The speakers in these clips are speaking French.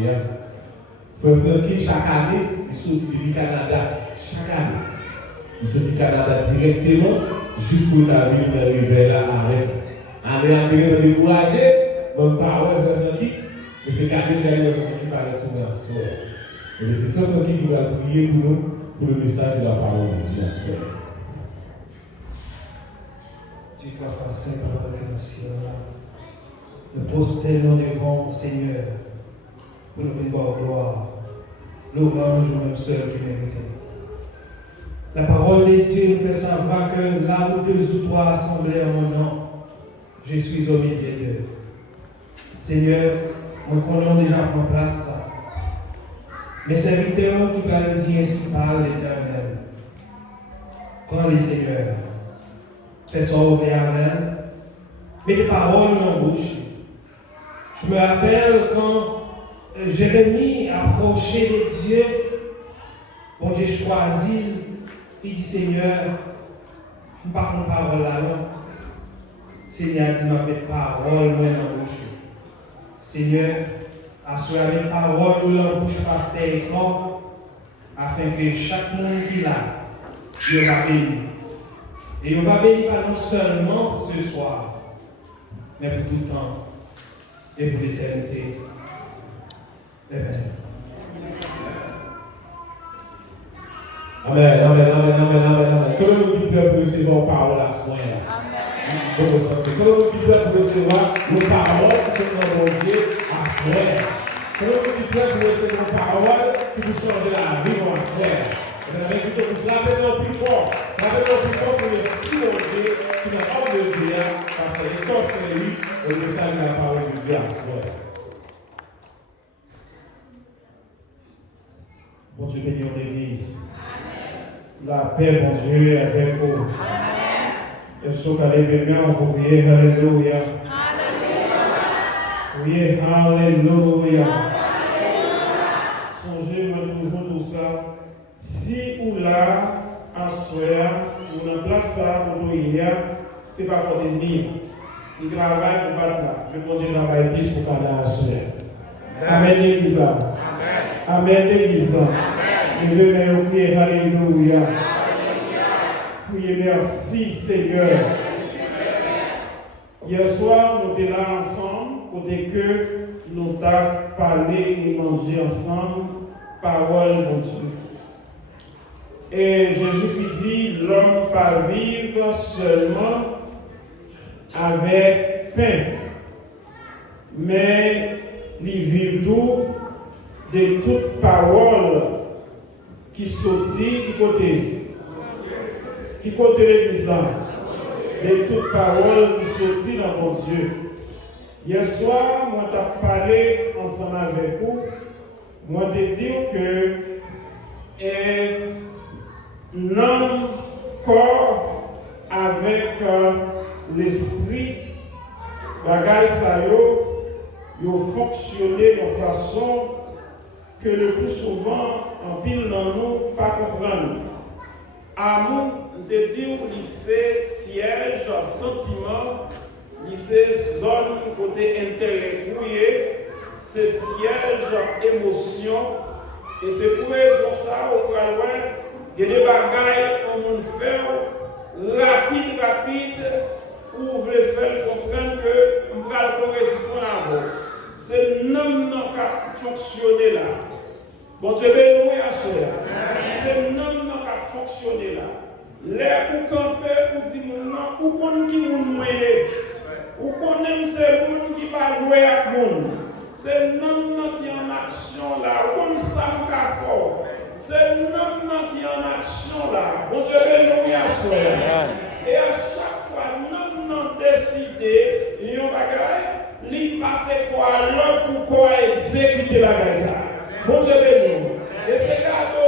Dieu. Frère qui chaque année, il sortit du Canada. Chaque année. Il sortit du Canada directement jusqu'au navire de rivière là avec. Année en période de voyager, mon parole, frère qui, mais c'est quelqu'un derrière qui parle de son soeur. Et c'est frère qui va prier pour nous, pour le message de la parole de Dieu. Tu dois passer par la rédemption. Nous posternons devant Seigneur pour nous donner gloire. Louange au même seul qui mérite. La parole de Dieu nous fait savoir que là où deux ou trois assemblés en mon nom, je suis au milieu d'eux. Seigneur, nous connaissons déjà en place ça. Mes serviteurs qui parlent dire ainsi par l'Éternel. Prends les Seigneurs. Fais ça au Amen. Mets tes paroles dans la bouche. Je me rappelle quand Jérémie approchait de Dieu, bon Dieu choisi, il dit Seigneur, nous parlons parole là, non? Seigneur dit ma parole dans la bouche. Seigneur, assure mes paroles dans la bouche pasteur et corps, afin que chaque monde qui l'a, Dieu va bénir. Et on va bénir pas non seulement ce soir, mais pour tout le temps et pour l'éternité. Amen. Amen, amen, amen, amen, amen, amen. Que le monde qui peut recevoir parole à soin. Amen. Que le monde qui peut recevoir nos paroles qui sont dans mon Dieu à soin. Que le monde qui peut recevoir nos paroles qui vous changer la vie à soin. Vous avez plutôt vous frappez plus fort. Frappez plus fort pour l'esprit de Dieu qui n'a pas de Dieu parce que les corps sont lui au message de la parole de Dieu à soin. Bon Dieu bénit l'église. La paix, mon Dieu, est avec vous. Amen. Et ce qu'elle est venue, on peut prier, alléluia. Alléluia. Priez, alléluia. Songez-moi toujours tout ça. Si ou là, en soir, si on a place ça pour nous hier, ce n'est pas pour des nids. Il travaille pour battre là. Mais mon Dieu travaille plus pour parler en soir. Amen, l'église. Amen, l'église. Et venez prier, alléluia. Priez, merci Seigneur. Hier soir, nous étions là ensemble, côté que nous avons parlé et mangé ensemble, parole de Dieu. Et Jésus qui dit, l'homme pas vivre seulement avec pain, mais il vit tout de toute parole qui sortit qui côté l'église, de toute parole qui sortit dans mon Dieu. Hier soir, moi t'ai parlé ensemble avec vous, moi t'ai dit que non corps avec l'esprit, bagay sa yo fonctionné de façon que le plus souvent en pile dans nous pas comprendre. Amour de dire lycée siège sentiment lycée zone côté intérieur c'est siège émotion et c'est pour raison ça au travail il y a des bagailles on nous fait rapide où vous voulez faire comprendre que on va correspondre à vous. C'est non qui a fonctionné là. Bon Dieu béni à cela. C'est non qui a fonctionné là. Les pour camper, pour dire non, ou qu'on qui nous moye, ou qu'on aime ces gens qui va jouer avec nous. C'est non qui est en action là, comme ça fort. C'est non qui est en action là. Bon Dieu béni à cela. Et à chaque fois, non décidé, il y a un bagage, il passe quoi l'autre pour quoi exécuter la bagage. Bon Dieu béni. Et c'est gado,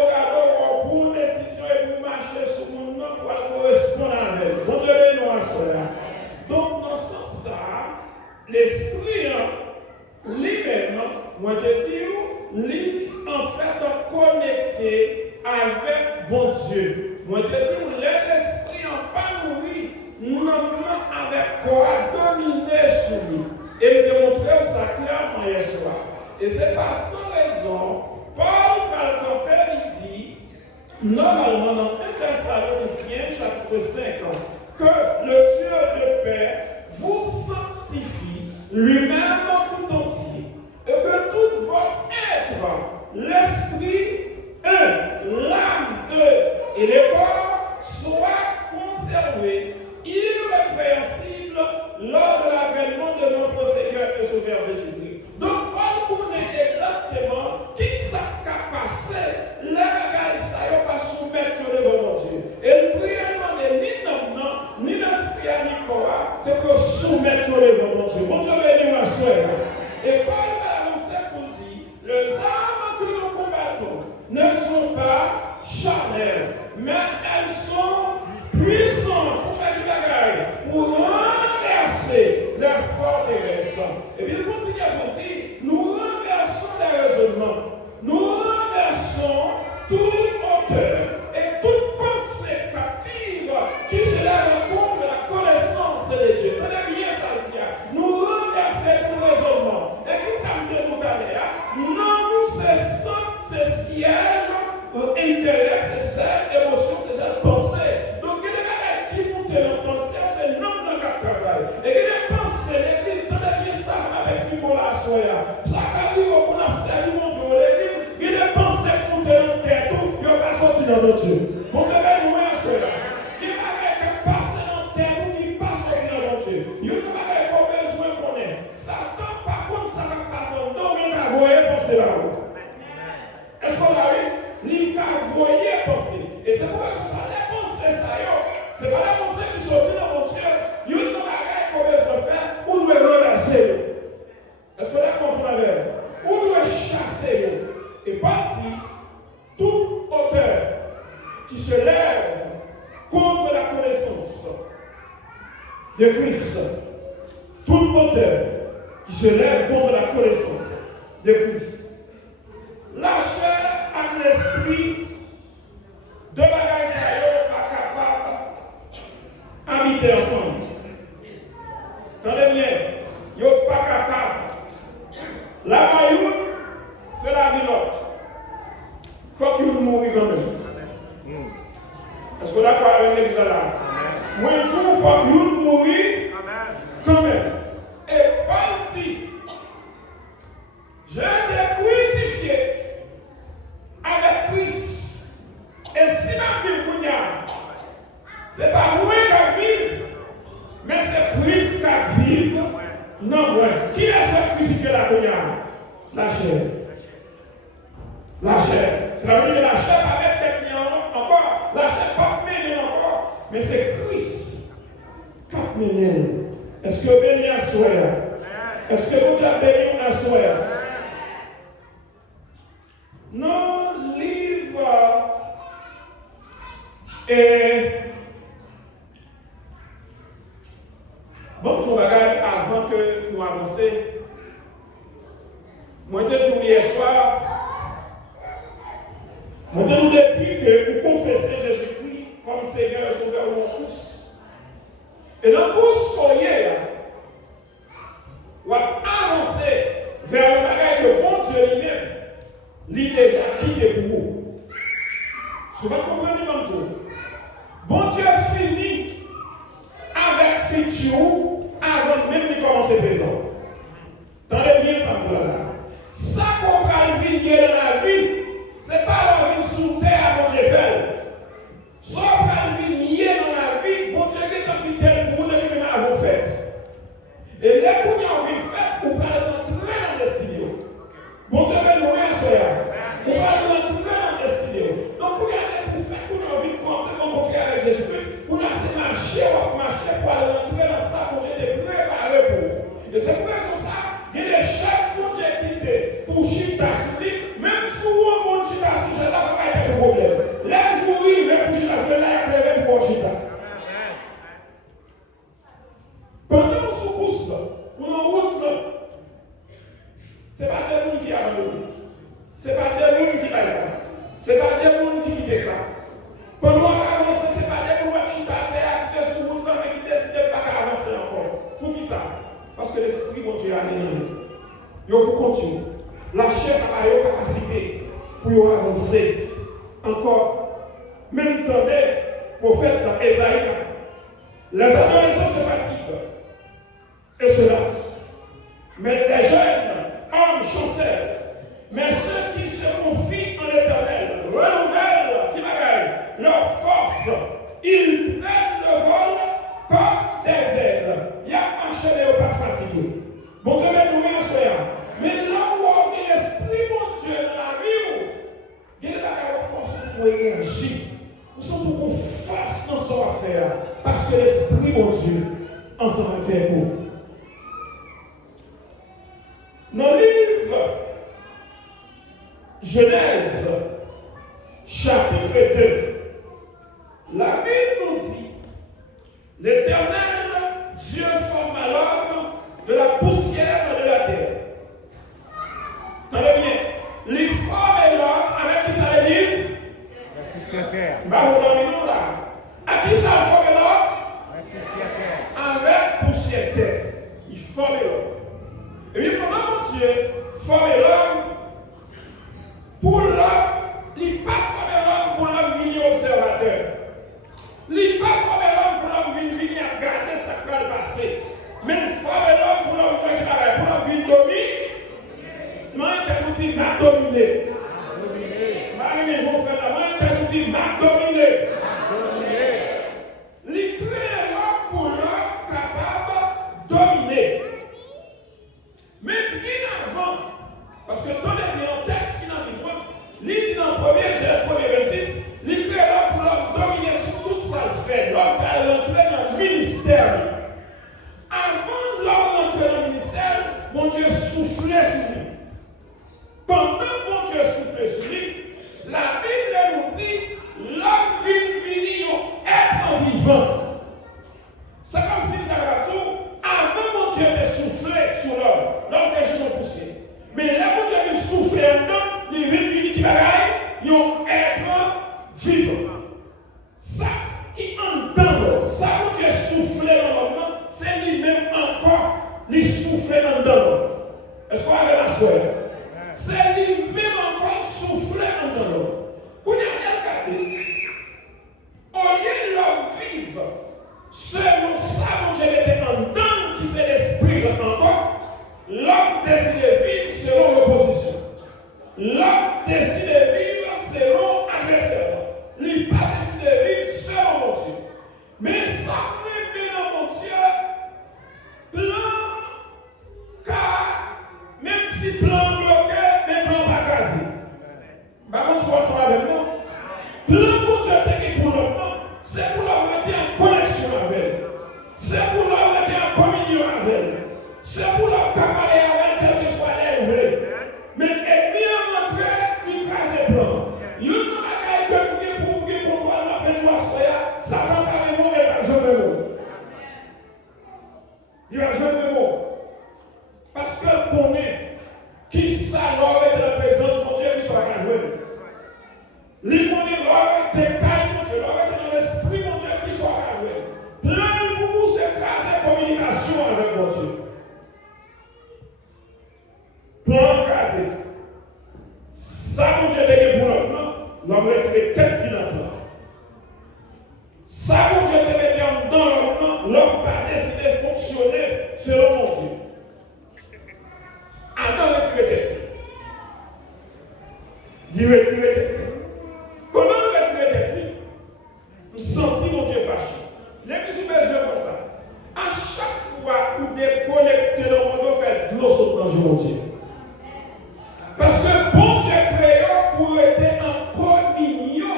pour une décision et pour marcher sur mon nom, pour correspondre avec. Bon Dieu béni à cela. Donc, dans ce sens-là, l'esprit lui-même, moi je dis, lui, en fait, connecté avec bon Dieu. Moi je dis, l'esprit en pas nourri, non avec quoi dominer sur lui. Et démontrer ça clairement hier soir. Et c'est pas sans raison, Paul, par le campé, il dit, normalement, dans 1 Thessaloniciens, chapitre 5, que le Dieu de paix vous sanctifie lui-même tout entier, et que tout votre être, l'esprit, l'âme et le corps soient conservés irrépréhensibles lors de l'avènement de notre Seigneur et Sauveur Jésus-Christ. Donc, Paul connaît exactement qui s'est passé, les bagages, ça ne va pas soumettre sur le devant Dieu. Et le prière ni non, ni l'esprit, ni quoi, c'est que soumettre sur le devant Dieu. Bon, je vais dire ma soeur. Et Paul va annoncer pour dire, les armes que nous combattons ne sont pas charnelles, mais elles sont puissantes pour faire du bagage, pour renverser les forteresses. Et puis il continue à dire, nous renversons les raisonnements, nous renversons toute hauteur et toute pensée captive qui se lève contre la connaissance de Dieu. Prenez bien ça, nous renversons tout raisonnement. Et qui ça me dit tout à l'heure? Non, nous c'est siège, intellect, c'est cette émotion, c'est cette pensée. Donc il y a des qui montent dans la pensée, c'est non dans le travail. Et il y a des pensées, l'église, tenez bien ça avec ce mot-là, soya. Ça arrive au qu'on a servi mon Dieu, l'église, il y a des pensées qui montent dans la tête, il n'y a pas sorti dans notre Dieu. Mon Dieu, nous voyons cela. Il y a des pensées dans la tête qui passent dans notre Dieu. Il y a des besoin qu'on ait. Satan, par contre, ça va passer en temps, il va voyer penser là-haut. Est-ce qu'on a vu? Il va voyer penser. Et c'est pourquoi ça, les pensées, ça y est. C'est pas la pensée qui sortit dans mon Dieu. Il y a une bagaille qu'on veut faire ou nous renverser. Est-ce qu'on a pensé avec? Ou nous chasser. Et parti toute hauteur qui se lève contre la connaissance de Christ. Toute hauteur qui se lève contre la connaissance de Christ. La chair et l'esprit de bagages pas capable d'habiter ensemble. Attendez bien, ils ne sont pas capables. La maillot, c'est la vilote. Il faut qu'ils mourent quand même. Est-ce que vous êtes d'accord avec l'église là? Moi, il faut qu'ils mourent quand même. Et Paul dit, je t'ai crucifié avec Christ. Et si ma vie est ce n'est pas moi qui vive, mais c'est Christ qui vive. Non, moi. Qui est ce crucifié là? La chair. La chair. Ça veut dire la chair avec des liens encore. La chair pas menée encore. Mais c'est Christ qui a mené. Est-ce que vous béni à soi? Est-ce que vous avez béni à soi? Non, livre et bon, tu regardes avant que nous avancions. Moi, je te dis hier soir, moi, je te dis depuis que vous confessez Jésus-Christ comme Seigneur et Sauveur de mon course. Et dans le course, on va avancer vers un bagage de bon Dieu lui-même. L'idée déjà quitté pour vous. Souvent, comprenez comme tout. Bon Dieu finit avec Situ avant même de commencer présent. Tendez bien ça, vous là. Ça qu'on va venir dans la vie, ce n'est pas la vie sous terre, bon Dieu fait. Ça qu'on va venir dans la vie, bon Dieu est en quitté pour vous, depuis que nous avons fait. Et les premiers ont vu fait pour pas rentrer dans le studio. Bon Dieu veut nous rien cela. Pour pas rentrer dans le studio. Donc, pour faire qu'on a envie de rencontrer avec Jésus-Christ, pour nous marcher pour aller rentrer dans ça, pour Dieu est préparé pour. Et c'est pour ça, il y a des chefs pour Dieu quittés pour chita sur lui, même si on chita sur lui, ça n'a pas été de problème. Les jours, il va pour chita sur lui, il va pleurer pour chita. Pendant qu'on se pousse là, on en route là, ce n'est pas des gens qui abandonnent. Ce n'est pas des gens qui baillent. Ce n'est pas des gens qui quittent ça. Pendant qu'on avance, ce n'est pas des gens qui quittent la terre, qui étaient sur route là, mais qui décident de ne pas avancer encore. Pour qui ça? Parce que l'esprit de Dieu a donné. Il faut continuer. pour avancer. Encore, même temps, prophète dans Ésaïe 4. Les adolescents se fatiguent et se lassent. Mais les jeunes hommes chancellent. Mais ceux qui se confient en l'Éternel renouvellent, qui m'arrêtent, leur force. Ils prennent le vol comme des ailes. Il y a enchaîné au pas fatigué. Bon Dieu, nous en soyons. Mais là où on est l'esprit, mon Dieu, dans la vie, il y a la force pour énergie. Nous sommes pour force dans son affaire. Parce que l'esprit, mon Dieu, en s'en fait pour. Dans le livre Genèse, chapitre 2, la Bible nous dit, l'Éternel, Dieu forma l'homme de la poussière de la terre. Tenez bien, les formes l'homme avec qui ça l'église? La poussière terre. À qui ça forme l'homme? La poussière terre. Avec poussière terre. Il forme l'homme. Et puis pendant mon Dieu forme l'homme, pour l'homme, il n'est pas formé l'homme pour l'homme venir observateur. Il n'est pas formé l'homme pour l'homme venir regarder sa qui va passer. Mais il formé l'homme pour l'homme venir dominer. Moi, je dis, m'a dominé. Marie, je vous fais la main, je dis, m'a dominé. Il crée l'homme pour l'homme capable de dominer. Mais bien avant, parce que dans les textes qui n'en vivent pas, il dit dans le 1er Genèse 1er 26, il crée l'homme pour l'homme dominer sur toute sa fait. L'homme va rentrer dans le ministère. Avant l'homme d'entrer dans le ministère, mon Dieu soufflait sur lui. Pendant que mon Dieu soufflait sur lui, la Bible nous dit l'homme finit être vivant. C'est comme si avant mon Dieu avait soufflé sur l'homme était juste en poussière. Mais là, mon Dieu avait soufflé en dedans, les réunis qui bagaillent, ils ont être vivants. Ça qui entend, ça mon Dieu soufflé dans l'homme, c'est lui-même encore, lui soufflé en dedans. Est-ce qu'on avait la soeur? C'est lui-même encore soufflé en dedans. Vous n'avez regardé. Au lieu de l'homme vivre, selon ça, mon Dieu était en dedans, qui c'est l'esprit encore, l'homme décide de vivre selon l'opposition. L'homme décide de vivre selon l'adversaire. Il n'a pas décidé de vivre selon mon Dieu. Mais ça fait bien mon Dieu, plan, car même si plan bloqué, mais plan pas casé. Par contre, soit ça avec moi. Plan mon Dieu technique pour l'homme, c'est pour l'homme être en connexion avec elle. C'est pour l'homme être en communion avec elle. C'est pour l'homme parler avec elle, quel que soit l'œuvre. Mais ennemi a montré une case de plan. Il y a une bagaille que vous pouvez pour toi, la peine toi, ça va carrément et va jamais mot. Il va jamais mot. Parce qu'elle connaît qui ça l'or est la présence de Dieu qui soit à jouer. Il connaît l'or est calme, mon Dieu, l'or est dans l'esprit, mon Dieu, qui soit à jouer. Plein de vous, c'est case de communication avec mon Dieu. Plan casé. Ça, mon Dieu, est pour l'homme, l'homme retiré tête qui n'a pas. Ça, mon Dieu, te mettait dans l'homme, l'homme pas décidé de fonctionner selon mon Dieu. Adam retiré tête. Il retiré tête. Comment retirer tête? Nous sentons mon Dieu fâché. L'église besoin comme ça. À chaque fois où déconnecté dans mon Dieu, fait de l'eau sur le mon Dieu. Parce que bon Dieu créé pour être en communion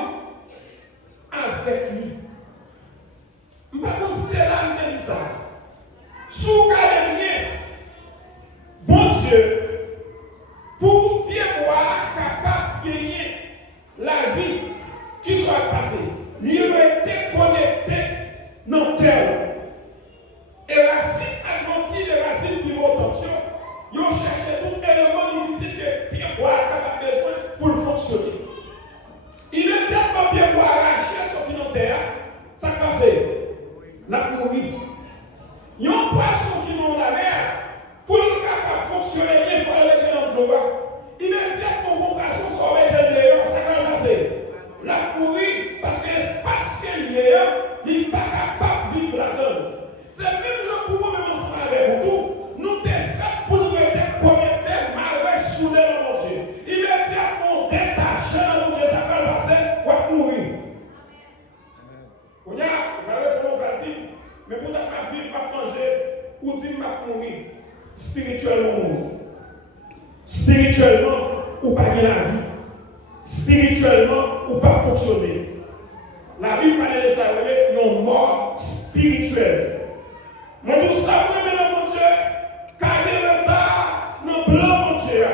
avec lui. Par contre, c'est là que je dis ça. Si vous regardez bien, bon Dieu, pour bien voir, capable de gagner la vie qui soit passée, il a été connecté dans la terre. Et racine agrandie, les racines plus hautes, ils ont cherché tout élément difficile que Pierre bois a besoin pour fonctionner. Il ne dit pas Pierre bois arraché sorti dans la terre, ça passe. La mourir. Il y a un poisson qui est dans la mer, pour être capable de fonctionner, il faut aller dans le droit. Il ne dit pas que mon poisson soit ou pas gagner la vie. Spirituellement, ou pas fonctionner. La Bible parle de ça, une mort spirituelle. Moi, tout ça, mon Dieu, car il y a le retard, nos plans, mon Dieu.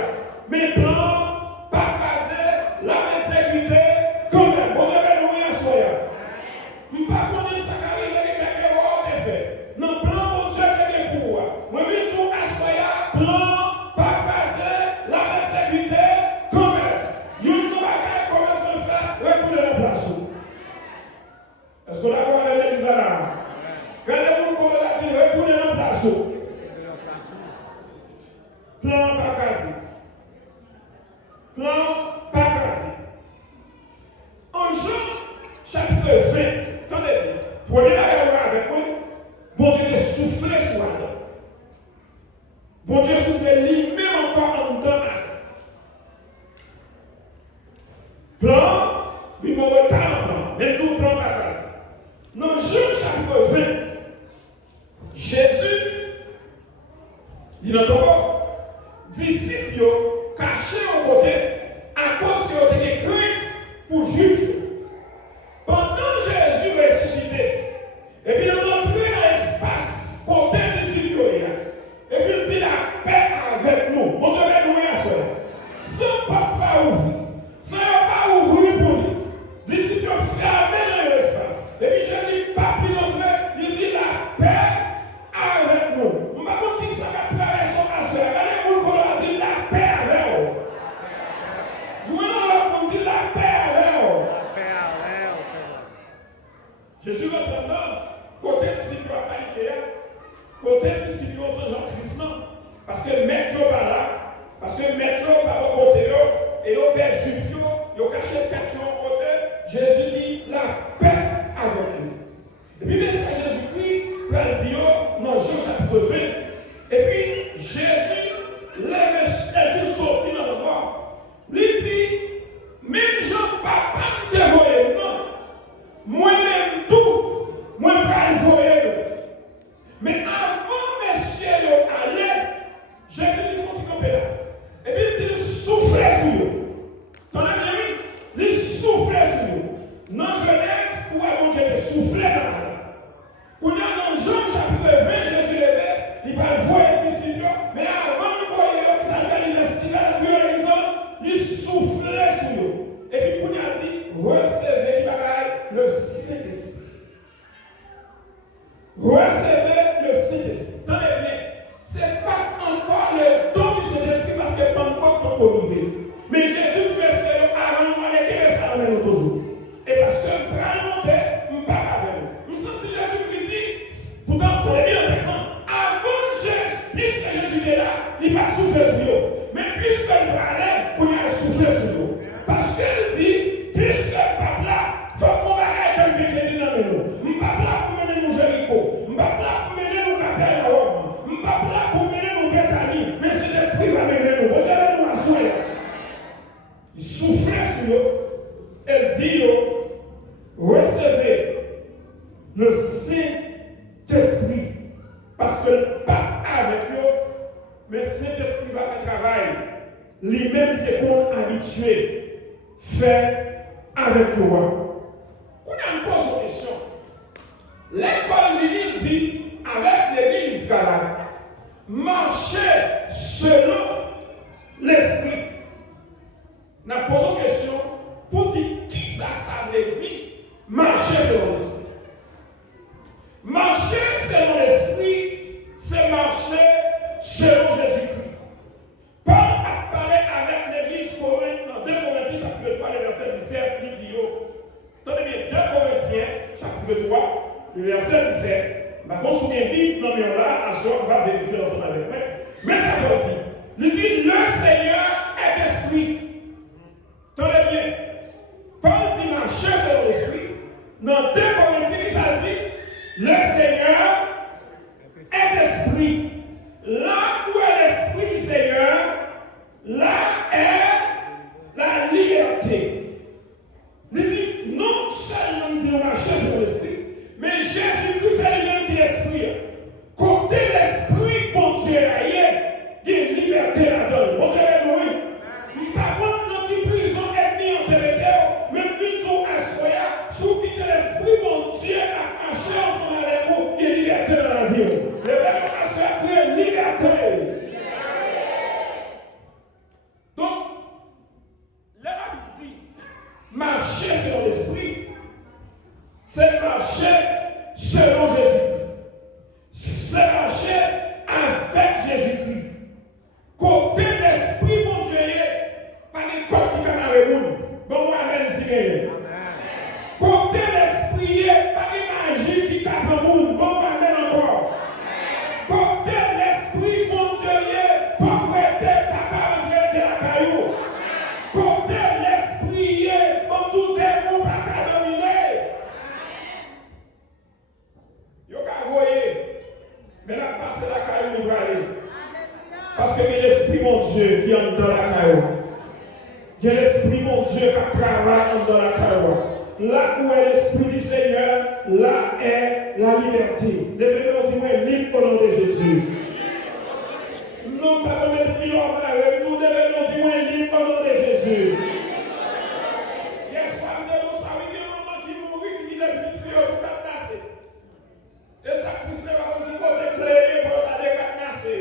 Mes plans, pas caser, la sécurité, comme même. Bon Dieu, nous y soyons. Je ne sais pas comment ça arrive avec quelqu'un qui a fait. Nos plans, mon Dieu, c'est pour moi. Moi, je tout à soyons, plan, pas caser, la sécurité, comme même. Je ne sais pas comment je fais, retourner la place. Est-ce qu'on a quoi avec l'église là? Regardez-vous comment on a dit, retournez la place. Plan pas cassé. Plan pas cassé. En Jean, chapitre 20, attendez bien. Prenez la parole avec moi. Bon Dieu est soufflé sur Adam. Bon Dieu soufflé lui-même encore en dedans. Plan, puis mon retard en plan. Mais tout plan pas cassé. Dans Jean chapitre 20, Jésus, il entend disciples cachés au côté à cause qu'ils ont été craintes pour juifs. Pendant Jésus ressuscité, et puis il est entré dans l'espace côté disciples, et puis il dit la paix avec nous. Mon Dieu, nous y sommes. Sans pas ouvrir, sans pas ouvrir pour lui. Disciples fermés dans l'espace. Et puis Jésus, pas plus d'entrer, il dit la paix avec nous. Je ne sais pas qui ça va traverser son assuré. Regardez-vous qu'on dit la paix avec vous. Je vous dis la paix avec vous. Jésus va maintenant, côté disciple à Ikea, côté disciple au Christ, parce que maître n'est pas là, parce que maître n'est pas au côté, et au père juif, il a caché tête au côté. Jésus dit la paix avec nous. Et puis, le Seigneur Jésus-Christ va dire dans Jean chapitre 20. Et puis, Jésus lève les sorti dans le mort. Il dit, même Jean, papa, te voyez, non. Moi-même, tout, moi, pas le voyez. Mais avant, messieurs, aller, Jésus dit, faut qu'il campe là. Et puis, il dit, soufflez sur eux. T'en as bien vu? Il soufflait sur nous. Dans Genèse, où a mon Dieu soufflé dans la. Quand on a dans Jean chapitre 20, Jésus levé, il va voir les disciples, mais avant de voir, ça fait l'exemple, il soufflait sur nous. Et puis, quand on a dit, recevez le Saint-Esprit. Recevez le Saint-Esprit. Tenez bien, ce n'est pas encore le don du Saint-Esprit parce qu'il n'est pas encore proposé. Mais Jésus fait ce qu'il a avant de ça amène toujours. Et parce que vraiment, je ne parle pas avec nous. Nous sommes Jésus qui dit, pourtant, pour les bien intéressant, avant Jésus, puisque Jésus est là, il va souffler sur nous. Mais puisque il parlait, on a soufflé sur nous. Parce qu'il dit, puisque le peuple là, il faut qu'on va aller quelqu'un qui dit dans nous. Je ne suis pas là pour mener nous Jéricho. Je ne suis pas là pour mener nous Capernaum. Je ne suis pas là pour mener nous Bethanie. Mais cet esprit va mener nous. Vous allez nous assurer. Il soufflait sur eux. Elle dit, recevez le Saint-Esprit. Parce que pas avec eux, mais le Saint-Esprit va faire travail. Lui-même qui est habitué, fait avec toi. On a une pose une question. L'école Lille dit, avec l'église Galate, marchez selon l'Esprit. Nous posons une question pour dire qui ça veut dire marcher selon l'Esprit. Marcher selon l'Esprit, c'est marcher selon Jésus-Christ. Paul a parlé avec l'église Corinthienne dans 2 Corinthiens chapitre 3, le verset 17, il dit, tenez bien, 2 Corinthiens chapitre 3, le verset 17. Ma qu'on souvient Bible, non mais on l'a, à ce on va vérifier ensemble avec moi. Mais ça veut dire, il dit, le Seigneur est esprit. Tenez bien, Paul dit marcher selon l'Esprit. Dans 2 Corinthiens, ça dit, le Seigneur est esprit. Là où est l'Esprit du Seigneur, là est la liberté. Il dit, non seulement nous disons marcher selon l'Esprit, mais Jésus-Christ est lui-même qui est esprit. Côté l'Esprit, bon Dieu, l'esprit. Côté l'esprit, pas de magie qui tape le monde. Bon, amen encore. Côté l'esprit, mon Dieu, pauvreté, pas de la caillou. Côté l'esprit, bon, tout démon, pas de dominer. Yo ka voyer. Mais là, passer la caillou, nous va aller. Parce que c'est l'esprit, mon Dieu, qui est dans la caillou. Il y a l'esprit, mon Dieu, qui travaille dans la caillou. Là où est l'esprit du Seigneur, là est la liberté. Levez-nous du moins libre au nom de Jésus. Non pas comme les prières, nous devons du moins libre au nom de Jésus. Yes, femme de nous, ça veut dire maman qui mourit, qui dit que tu fais tout cadenassé. Et ça pousse à vous côté clair pour regarder cadenassé.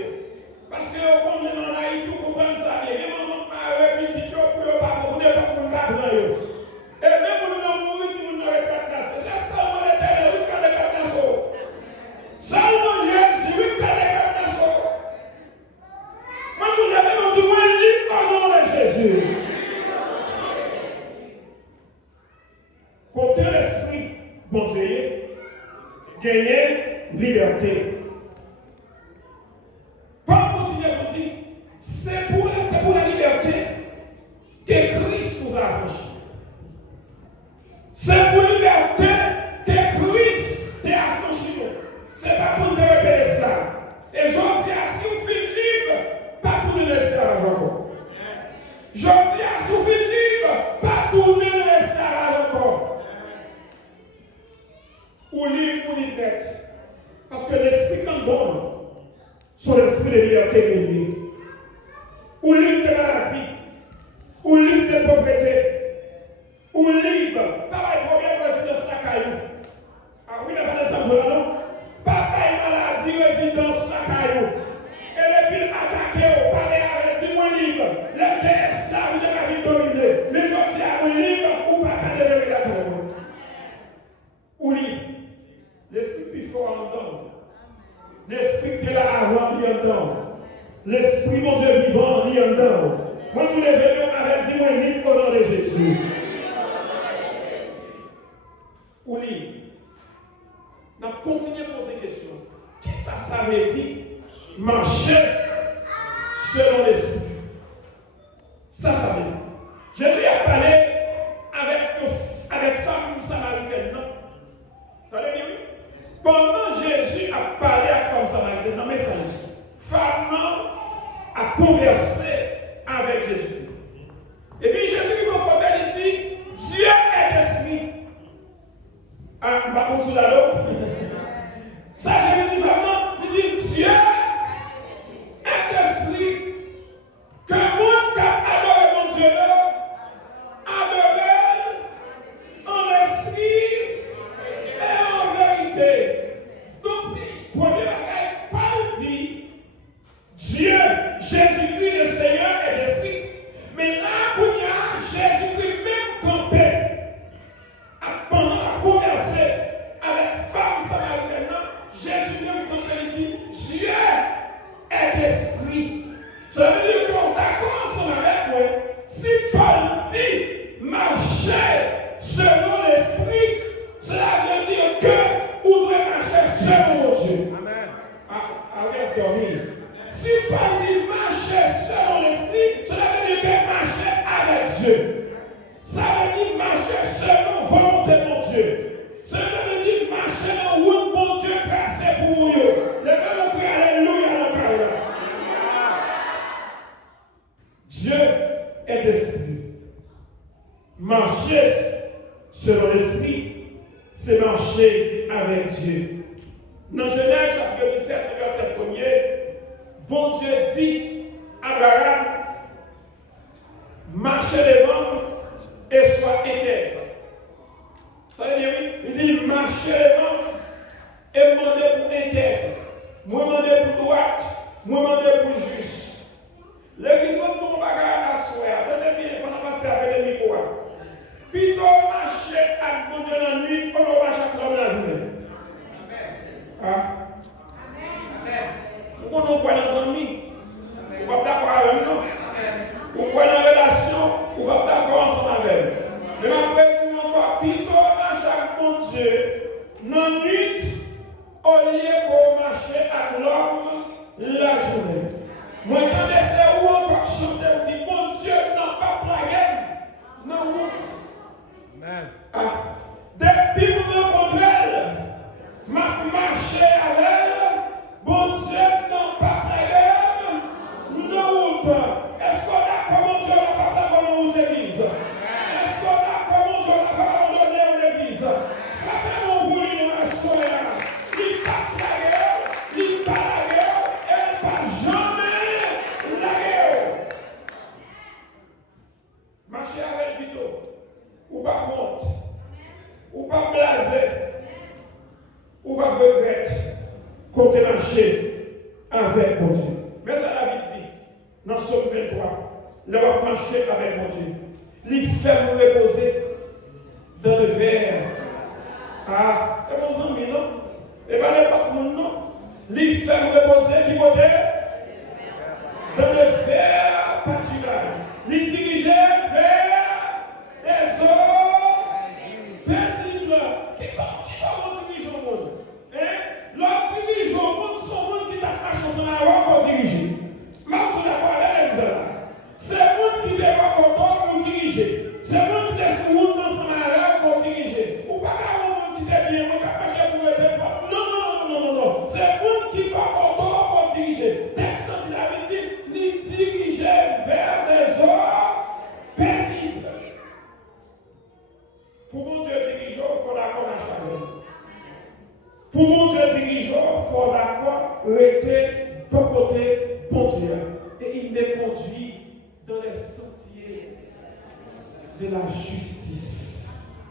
Parce que on est en Haïti, vous comprenez ça bien. Les mamans qui petit pour pas pour ne pas pour pas blanc. Et même pour nous mourir, tu nous n'aurais pas cadenassé. C'est seulement l'Éternel qui a des cadenassé. Seulement Jésus qui a des cadenassé. Moi, je vous l'avais dit, moi, libre au nom de Jésus. Côté l'esprit, bon Dieu, gagner liberté. C'est pour la liberté que Christ nous a affranchis. C'est pour la liberté que Christ t'a affranchi. Ce n'est pas pour nous être esclaves. Et je dis, si vous faites libre, pas tourner l'esclavage encore. Je dis, si vous faites libre, pas tourner l'esclavage encore. Ou libre ou libre. Parce que l'esprit qu'on donne, c'est l'esprit de liberté de lui. Ou libre de maladie, ou libre de pauvreté, ou libre, papa est problème résidence à caillou. Ah oui, il n'y a pas d'exemple là, non? Papa est maladie résidence à caillou. Et les villes attaquées au palais avec dit moins libre. Les esclaves de la vie dominée. Les gens qui sont libres ou pas qu'à déléguer la caillou. Ou libre. L'esprit plus fort en dedans. L'esprit qui est là avant lui en dedans. L'esprit, mon Dieu vivant, lui en dedans. Moi, tous les vélos avec dit moi libre au nom de Jésus. Ou libre. On continue à poser des questions. Qu'est-ce que ça veut dire? Marcher selon l'esprit. Ça veut dire. Jésus a parlé avec femme samaritaine, non? Attendez bien, oui? Pendant Jésus a parlé avec femme samaritaine, non, mais ça veut dire. Femme a conversé avec Jésus. Et puis Jésus lui côté, il dit, Dieu est esprit. Ah, on va continuer là-haut. Ça, Jésus dit vraiment, il dit, Dieu est esprit. Que le monde qui a adoré mon Dieu, adore en esprit et en vérité. Donc si, premier bagage, Paul dit, Dieu, Jésus-Christ, le Seigneur est l'Esprit. Mais là, où il y a Jésus-Christ même campé, pendant la conversée avec femme samaritaine, Jésus même campé, il dit, Dieu est l'Esprit. Ça veut dire qu'on est d'accord ensemble avec moi. Si Paul dit, marcher selon l'Esprit, cela veut dire que vous devez marcher selon Dieu. Amen. Arrête de dormir. Si Paul dit marcher selon l'esprit, cela veut dire que marcher avec Dieu. Ça veut dire marcher selon volonté de mon Dieu. Cela veut dire marcher dans où mon Dieu placé pour vous. Levez-vous cri alléluia dans le cœur. Dieu est esprit. Marcher selon l'esprit, c'est marcher avec Dieu. Dans Genèse chapitre 17, verset 1er, bon Dieu dit à Abraham, marchez devant et sois intègre. Vous savez bien, oui? Il dit, marchez devant et demandez pour intègre. Moi, demandez pour droite, moi, demandez pour juste. L'église va nous bagarre à soi. Attendez bien, pendant passer avec les micros. Plutôt marcher avec mon Dieu dans la nuit, on va marcher avec l'homme la journée. Ah. Amen. Nous ne pouvons pas dans un ami. On va d'accord avec nous. Marcher avec plutôt. Ou pas honte. Ou pas blasé. Ou pas regret. Côté marcher avec mon Dieu. Mais ça David dit, dans Somme 23, là on va marcher avec mon Dieu. Il fait nous reposer dans le verre. Ah, c'est mon ami, non? Et bien, il n'est pas mon nom. Il fait nous reposer qui côté? Dans le verre pâturage. Il dirige vers des eaux paisibles. Qui comment dirige au monde? L'autre dirige au monde, son monde qui t'a marché sur la route pour diriger. Mais vous n'avez pas l'air. C'est le monde qui n'est pas content pour diriger. C'est le monde qui est sur le monde dans son arrêt pour diriger. Ou pas le monde qui est bien, on est capable pour aider. Non. C'est le monde qui n'est pas content pour diriger. Texte, il avait dit, il dirigeait vers des eaux paisibles. Pour mon Dieu dirigeant, il faut d'accord marcher avec lui. Pour mon Dieu dirigeant, il faut d'accord rester bon côté, bon Dieu. Et il me conduit dans les sentiers de la justice.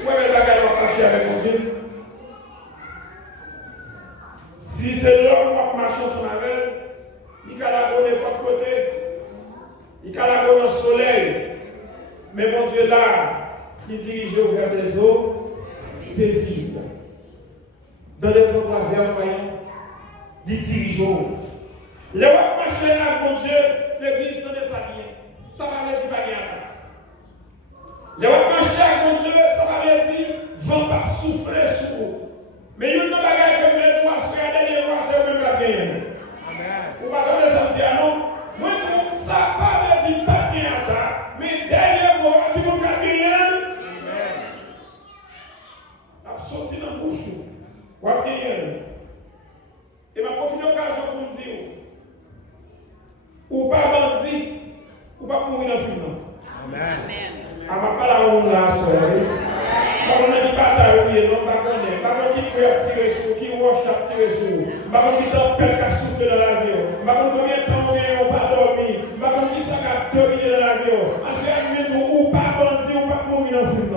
Où est le bagage à marcher avec mon Dieu? Si c'est l'homme qui marche ensemble avec, il a la bonne de votre côté, il a la bonne au soleil. Mais mon Dieu là, il dirige vers des eaux paisibles. Dans les endroits verdoyants, il dirige. Le roi marché avec mon Dieu, l'église s'en déshabille. Ça va me dire pas bien. Le roi marché avec mon Dieu, ça va me dire, vent pas souffler sur vous. Mais il y a une bagaille que les trois se regardent les rois, c'est même pas bien. Vous ne pouvez pas dire non. Moi, ça va me dire pas bien. Mais derrière moi, qui vont gagner. La sortie dans la bouche. Vous avez gagné. Et ma profite d'occasion pour me dire. Ou pas bandit, ou pas mourir dans le film. Amen. À ma parole, là, soeur. Pas qu'on a dit bataille, non, pas qu'on est. Pas qu'on dit qu'il a tiré sur, qui wash a tiré sur. Pas qu'on dit tempête qui a soufflé dans l'avion. Pas qu'on combien de temps on n'a pas dormi. Pas qu'on dit ça qui a dominé dans l'avion. Ensuite, ou pas bandit, ou pas mourir dans le film.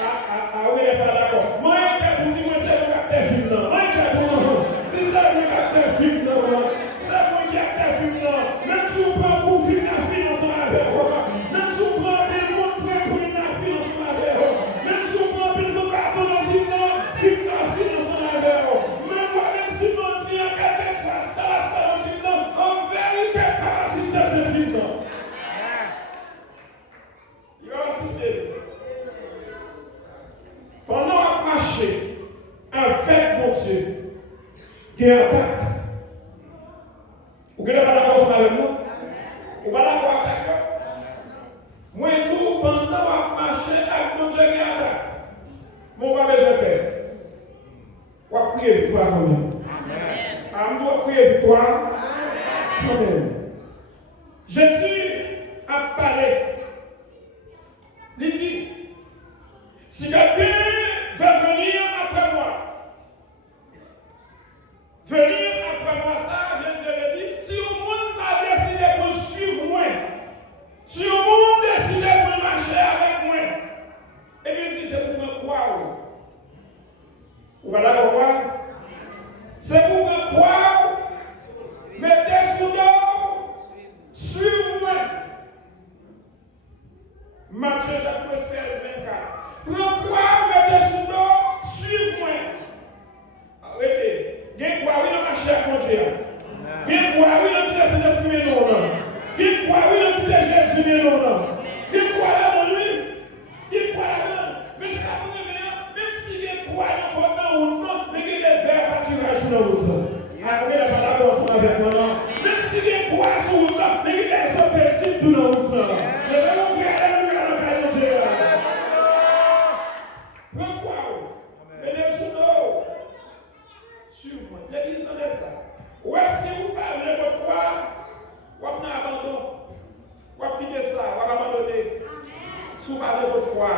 Ah oui, elle n'est pas d'accord. Moi, je vous dis, moi, c'est le capteur film. Moi, je vous dis, c'est ça le capteur film. C'est moi qui ai capteur film. Même si vous prenez pour film, la finance avec vous. Même si vous prenez le monde pour la finance avec vous. Même si vous prenez le carton dans le film, la finance avec vous. Même moi, même si vous dites quel que soit ça, la faire dans le film, en vérité, pas assister à ce film. Il va assister. Pendant à marcher avec mon Dieu, qui attaque. Vous ne pouvez pas d'accord avec moi? Vous ne pouvez pas d'accord avec moi? Moi, tout pendant à marcher avec mon Dieu qui attaque. Mon pas besoin de faire. Vous pouvez prier victoire quand même. Amen. Vous pouvez prier victoire quand même. Jésus a parlé. Il dit, si quelqu'un veut venir après moi, ça, Jésus a dit, si le monde a décidé de suivre moi, si le monde a décidé de marcher avec moi, et bien il dit, c'est pour me croire. Vous allez comprendre? C'est pour me croire, mettez sous l'eau, suivez-moi. Matthieu chapitre 16, 24. Pourquoi mettez sous l'eau, suivez-moi. Arrêtez. Bien quoi, oui, on marche avec mon Dieu. Bien quoi, oui, on dit c'est Saint-Esprit, non. Bien quoi, oui, on dit Jésus, non. Bien quoi, là, dans lui. Bien quoi, là, mais ça vous même si bien quoi, il y a pas ou non, mais il y a des verres pâturage dans l'autre. Après, la parole ensemble avec moi, non. Même si bien quoi, sur l'autre, mais il y a des opérations tout dans l'autre. Mais vraiment, vous regardez, mon Dieu. Pourquoi? Mais les journaux, suivez-moi. L'église en est ça. Ou est-ce que vous parlez de quoi? Vous avez abandonné. Vous avez quitté ça. Vous avez abandonné. Si vous parlez de quoi?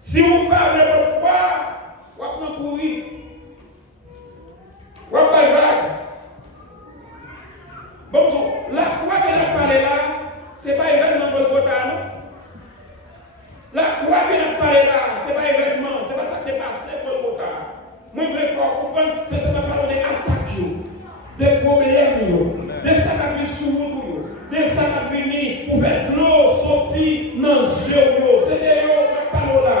Si vous parlez de quoi? Vous avez courir. Vous avez vague. Bon, la foi qu'elle a parlé là, couvert de l'eau sorti dans les yeux. C'est des yeux, pas là.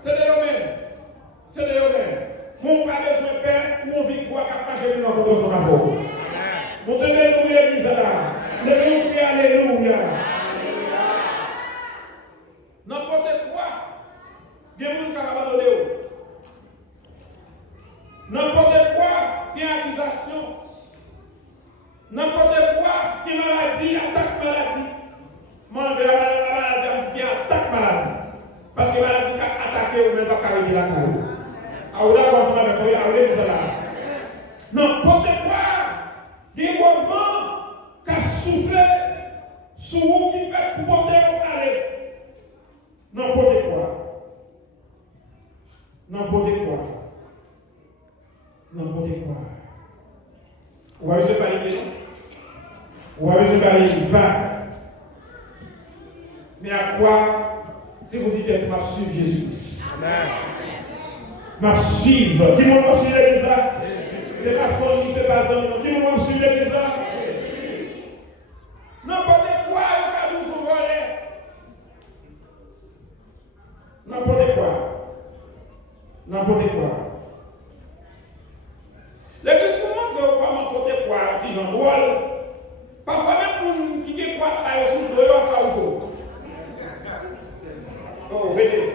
C'est des yeux même. C'est des yeux même. Mon pas besoin de paix, mon victoire qui a pas gêné dans votre son rapport. Mon Dieu, nous l'église là. Nous prions, alléluia. N'importe quoi, il y a des gens qui ont abandonné. N'importe quoi, il y a une accusation. N'importe quoi, il y a une maladie, attaque maladie. Moi, je vais la maladie, je dis attaque maladie. Parce que la maladie a attaqué ou même pas carrément la carrière. Alors là, on va se mettre à l'église là. N'importe quoi, il y a un vent qui a soufflé sur vous qui fait pour porter au aller. N'importe quoi. N'importe quoi. N'importe quoi. Vous avez besoin de parler. Vous avez besoin de parler qui va. Mais à quoi, si vous dites que je vais suivre Jésus-Christ? Je suivre. Qui m'a suivi l'église là? C'est pas folie, c'est pas ça. Qui m'a suivi l'église là? N'importe quoi, il y a nous voler. N'importe quoi. N'importe quoi. L'église vous montre comment n'importe quoi, petit Jean drôle. Parfois même qui est quoi, à sous le doigt, ça ou chaud. Oh, mettez.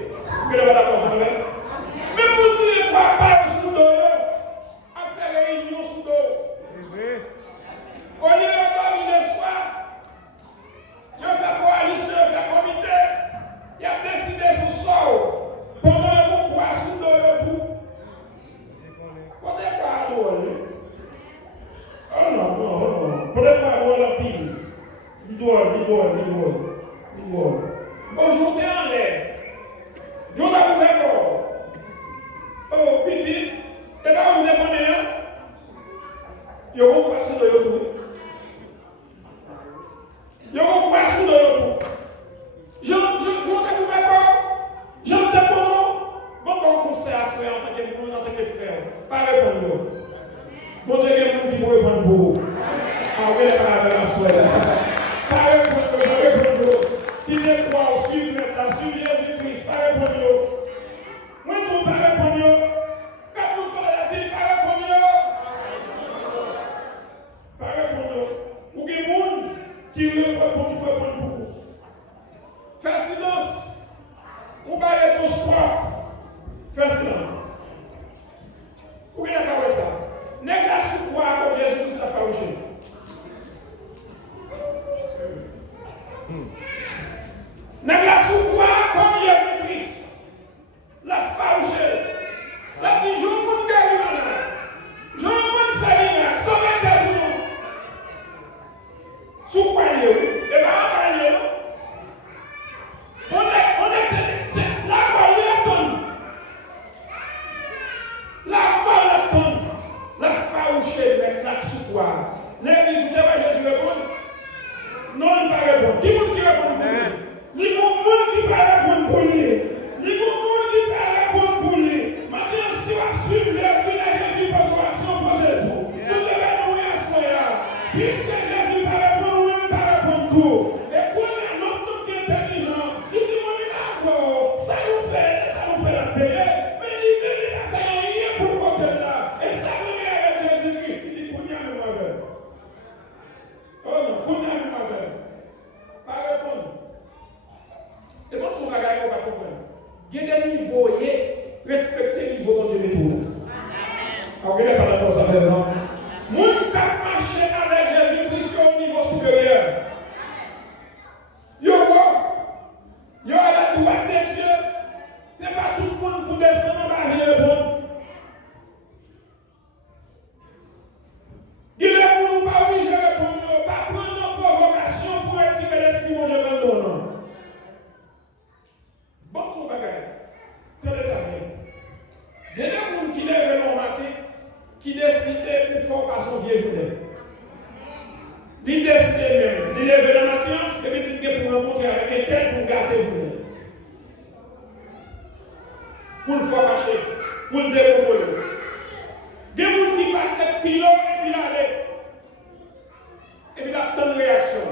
Que le voilà comme ça, même vous qui est quoi, pas sous le doigt, à faire réunion sous le dos. Au lieu de dormir le soir, je fais coalition, je fais comité, il a décidé sous sol. Pendant un coup, sous le dos, tout. Peut-être pas à l'eau. Oh non, non, non. Peut-être pas à l'eau, la pile. Il doit. Aujourd'hui, en l'air. Je vais vous faire quoi? Oh, petit. Et bien, vous me dépendez, hein? Il y a beaucoup de personnes de l'autre. Il y a beaucoup de personnes de l'autre. Je vous faire quoi? Je vous dépends. Bon, conseil à soi en tant que frère. Pas répondre. Bon Dieu, il y a des gens qui vont répondre pour vous. Ah, oui, pas avec la soi. Pas répondre. Qui ne croit au suivre Jésus-Christ, pas répondre. Moi, je ne veux pas répondre. Quand vous parlez, pas répondre. Pas répondre. Ou des gens qui répondent pour vous. Fais silence. Ou pas réponse propre. Fais silence. Ou bien pas ça. N'est pas sous quoi comme Jésus-Christ a fait. N'est pas sous quoi comme Jésus-Christ l'a fauché. La dit, je vous guéris malade. Je vous Seigneur, sauvez tout le monde. Sous quoi il est? Et bien, on est, c'est la voie, il est la voie, la fauché, la sous quoi. L'église, vous devez Jésus répondre? Non, il ne va pas répondre. Qui vous qui répond pour lui? Ni mon monde qui va répondre pour lui. Ni mon monde qui va répondre pour lui. Maintenant, si on suit Jésus, Jésus pose l'action, posez tout. Nous devons nous y asseoir. Puisque Jésus va répondre, nous ne va répondre tout. Et pour un homme qui est intelligent, il dit, on est d'accord, ça nous fait la paix. Mais il n'a pas fait rien pour côté là. Et ça nous met avec Jésus-Christ. Il dit, qu'on y a le mauvais. Oh non, qu'on y a le mauvais. Pas répondre. Et donc, on va regarder, on va comprendre. Il y a des niveaux, respectez le niveau de Dieu. Alors, regardez par rapport à ça, non? Mon cap marché avec Jésus-Christ au niveau supérieur. Yo, à la droite de Dieu, ce n'est pas tout le monde pour descendre dans la répondre. Il est pour nous pas obligé de répondre, pas prendre nos provocations pour attirer l'esprit de Dieu dans nos noms. Bon, tout bagaille. Tenez ça bien. Il y a des gens qui lèvent le matin, qui décident pour faire son vieil journée. Ils décident même. Ils lèvent le matin, et puis ils disent pour rencontrer avec un tel pour garder le journée. Pour le faire fâcher, pour le dérouler. Des gens qui passent pilote et puis l'aller. Et puis la bonne réaction.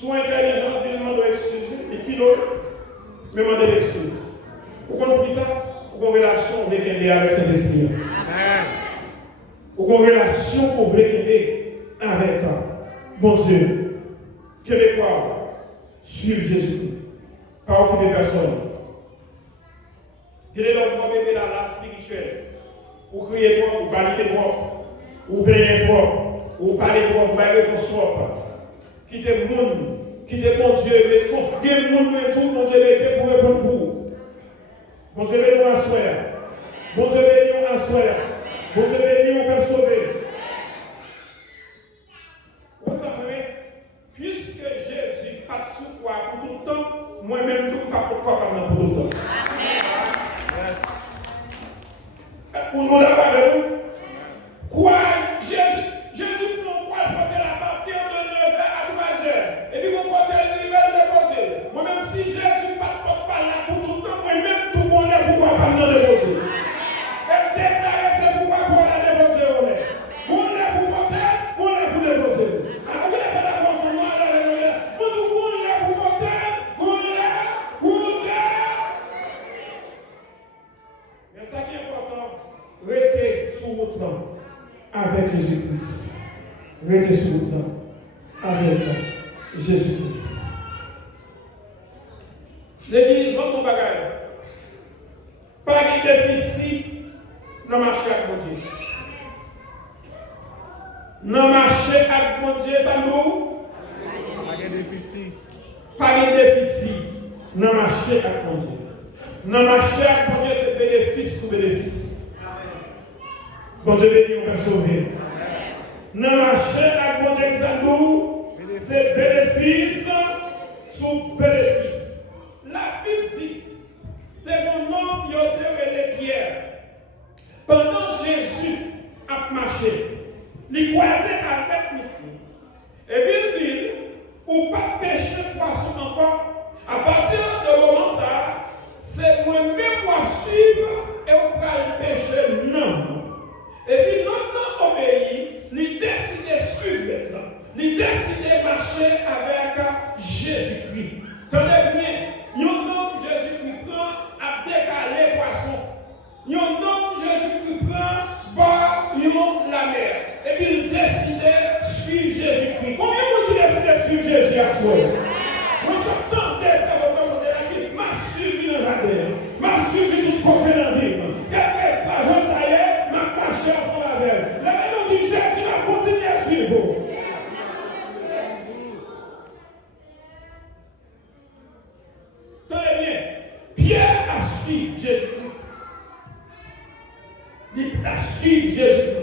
Soit intelligent, il demande excuse, et puis l'autre, me demande l'excuse. Vous comprenez ça? Pour une relation avec Saint-Esprit. Pour une relation avec bon Dieu. Québécois, suivre Jésus. Pas occuper personne. Quel est notre bébé dans la spirituelle? Ou crier trop, ou paniquer trop, ou plaigner trop, ou parler trop, ou parler trop. Qui te monde, qui te bon Dieu, mais bon, bien monde, mais tout, mon Dieu, mettez pour répondre pour. Bon Dieu, bénis nous à soir. Bon Dieu, bénis nous à soir. Bon Dieu, bénis nous pour sauver. Vous savez, puisque Jésus pas de sous quoi pour tout le temps, moi-même, tout pas pour quoi pour tout le temps. Pour nous la parole, quoi, Jésus nous croit porter la partir de 9h à 3h. Et puis vous portez le niveau de poser. Moi-même, si Jésus pas là pour tout le temps, moi-même, tout le monde est pour pas nous déposer. Et déclarer c'est pourquoi pour la déposer. On est pour porter, on est pour déposer. Alors, vous n'avez pas la force en moi, on est pour porter, on est pour déposer. Mais ça qui est important, restez sur votre temps avec Jésus-Christ. Restez sur votre temps avec Jésus-Christ. L'église, mon bagage. Pas de déficit dans le marché avec mon Dieu. Dans le marché avec mon Dieu, ça nous. Pas de déficit. Pas de déficit dans le marché avec mon Dieu. Dans le marché avec mon Dieu, c'est bénéfice sous bénéfice. Bon Dieu béni, on peut sauver. Dans le marché avec mon Dieu, ça nous. C'est bénéfice sous bénéfice. La Bible dit, de mon nom, il y a les pierres. Pendant Jésus a marché, il croisait avec ici. Et puis il dit, ou pas pécher poisson encore, à partir de moment ça, c'est moi-même qui suivre et on va le pécher non. Et puis non obéit, il décide de suivre maintenant. Il décide de marcher avec Jésus-Christ. Tenez bien, il y a un nom Jésus-Christ prend à décaler poisson. Il y a un nom Jésus-Christ prend boire la mer. Et puis il décide de suivre Jésus-Christ. Combien de gens décident de suivre Jésus à soi? Nous sommes tant de m'a suivi dans le jardin, m'a suivi tout côté dans la ville. Quelques pages, ça y est, m'a caché ensemble avec elle. La même dit Jésus va continuer à suivre. Tenez bien, Pierre a suivi Jésus-Christ. Il a suivi Jésus-Christ.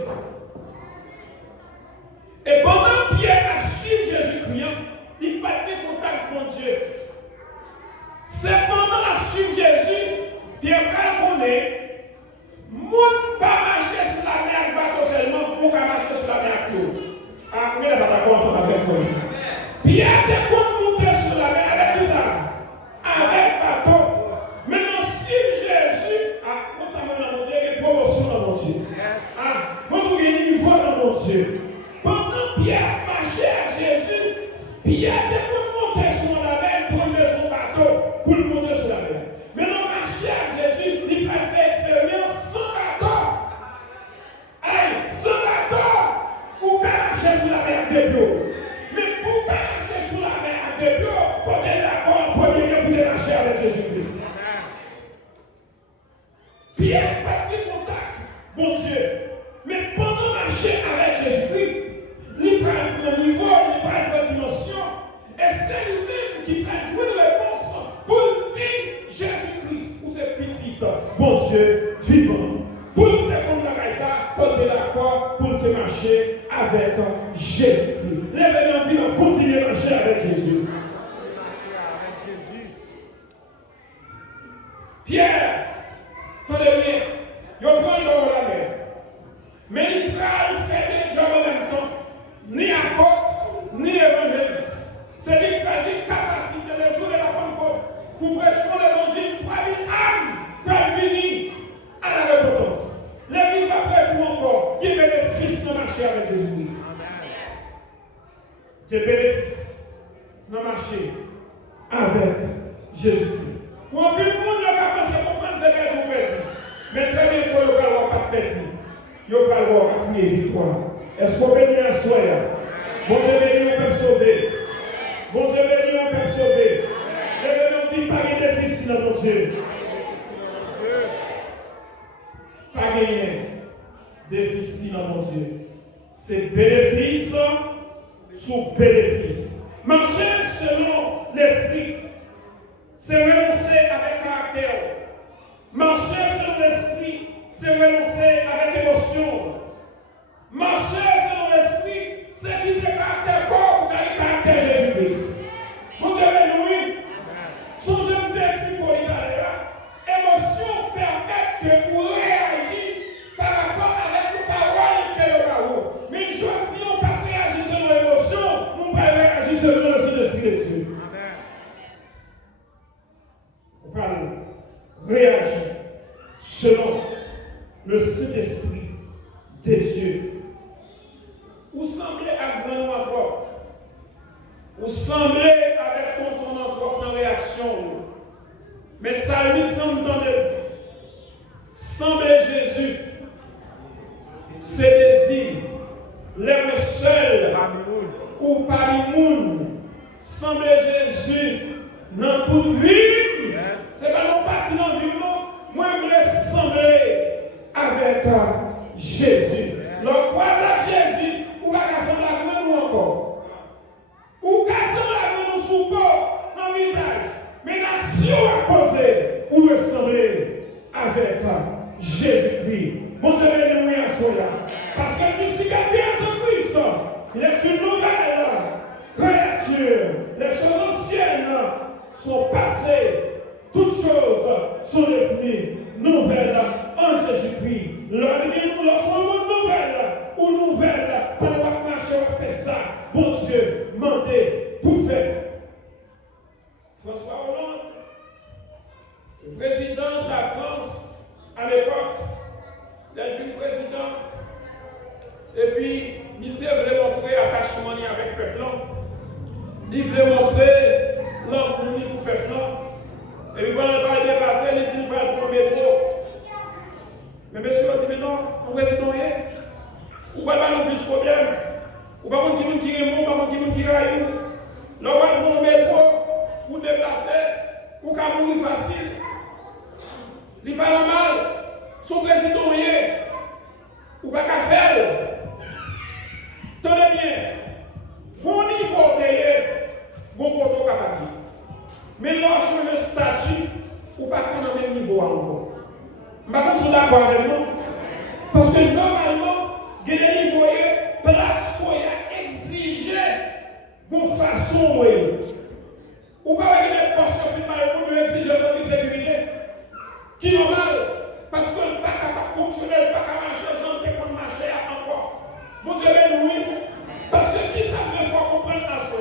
Et pendant Pierre a suivi Jésus-Christ, il n'a pas de contact avec mon Dieu. C'est pendant la suivre Jésus, Pierre connaît, mon pas marcher sur la mer bateau seulement pour marcher sur la mer avec l'eau. Ah, oui, la bataille commence avec moi. Pierre était monter sur la mer avec qui ça? Avec bateau. Maintenant, si Jésus, ah, comment ça m'a dans mon Dieu, il y a une promotion dans mon Dieu. Ah, moi, il y a un niveau dans mon Dieu. Pendant Pierre marchait à Jésus, Pierre était monter sur la mer pour lever son bateau. Pour le monter sur la mer. Maintenant, marcher à Jésus, il a fait expérience sans bateau. Aïe, sans bateau, pour marcher sur la mer à deux pieds. Mais pour marcher sur la mer à deux pieds, il faut être d'accord en premier lieu pour marcher avec Jésus-Christ. Pierre n'a pas de contact, mon Dieu. Mais pendant marcher avec Jésus-Christ, il prend un niveau, il prend une dimension, et c'est lui-même qui prend une réponse pour dire Jésus-Christ, ou c'est petit, bon Dieu, vivant. Pour te condamner ça, pour te d'accord, pour te marcher avec Jésus-Christ. Lève l'envie de continuer à marcher avec Jésus. Pierre, tenez bien, il prend l'eau la mer. Mais il prend faire des jobs en même temps, ni apôtre, ni évangéliste. C'est lui qui a des capacités de jour de la Pentecôte pour prêcher l'évangile pour aller âme, pour venir à la repentance. L'église va prêcher encore, qui est le fils de marcher avec Jésus-Christ. dans le marché avec Jésus-Christ. Pour un peu de monde, il y a commencé à comprendre c'est perdu ou perdu. Mais très bientôt, il n'y aura pas de perdu. Il n'y aura pas de victoire. Est-ce qu'on peut dire un soir? Bon Dieu béni, on peut sauver. Bon Dieu béni, on peut sauver. Et nous dit pas de déficit dans mon Dieu. Pas gagner déficit dans mon Dieu. C'est bénéfice sous bénéfice. Marcher selon l'esprit, c'est renoncer avec caractère. Marcher selon l'esprit, c'est renoncer avec émotion. Marcher selon l'esprit, c'est quitter le caractère corps pour le caractère Jésus-Christ. Vous avez loué. Songez un petit pour l'Italie. Émotion permet que vous réagissez par rapport avec les paroles que vous avez. Mais je dis, on ne peut pas réagir selon l'émotion, on peut réagir selon le Saint-Esprit de Dieu. On parle réagir selon le Saint-Esprit de Dieu. Vous semblez à grand encore. Vous semblez avec ton encore en réaction. Mais ça lui semble dans le dit. Semblez Jésus. Ses désirs. L'être seul. Ou parmi monde. Semblez Jésus dans toute vie. C'est pas non parti dans la vie. Moi, je voulais sembler avec Jésus. Le croisage Jésus, ou pas qu'à sembler avec nous encore. Ou qu'à sembler avec nous sous corps, dans le visage. Mais l'action à poser, ou ressembler avec Jésus-Christ. Bon Dieu, nous y soyons. Parce que d'ici quelqu'un de Christ, il est une nouvelle créature. Les choses anciennes sont passées. Toutes choses sont devenues nouvelles en Jésus-Christ. Nous lorsqu'on nouvelle ou nouvelle, pendant qu'on marche, on fait ça. Bon Dieu, mandez pour faire. François Hollande, le président de la France à l'époque, il a été président. Et puis, il voulait montrer attachement avec le peuple. Il voulait montrer l'amour pour le peuple. Et puis, pendant le temps de passer, il dit qu'il va pour le métro. Mais monsieur, il dit non, on président, ou pas pas non plus de problème. Ou pas contre qui est mort, pas contre qui est raillé. Là, on va pour le métro, pour déplacer, ou qu'à mourir facile. Il n'est pas normal. Son président, ou pas qu'à faire. Tenez bien. Bon niveau qu'il y a, bon poteau capable. Mais lorsque le statut, ou pas qu'à le même niveau encore. Je ne suis pas d'accord avec nous. Parce que normalement, il y a des niveaux, place pour exiger une façon. Ou pas avec des postes finales pour exiger de sécurité. Qui est normal. Parce que le pas capable de fonctionner, le pas capable de marcher, j'en ai pas marcher encore. Vous avez oui. Parce que qui ça me fait comprendre à soi?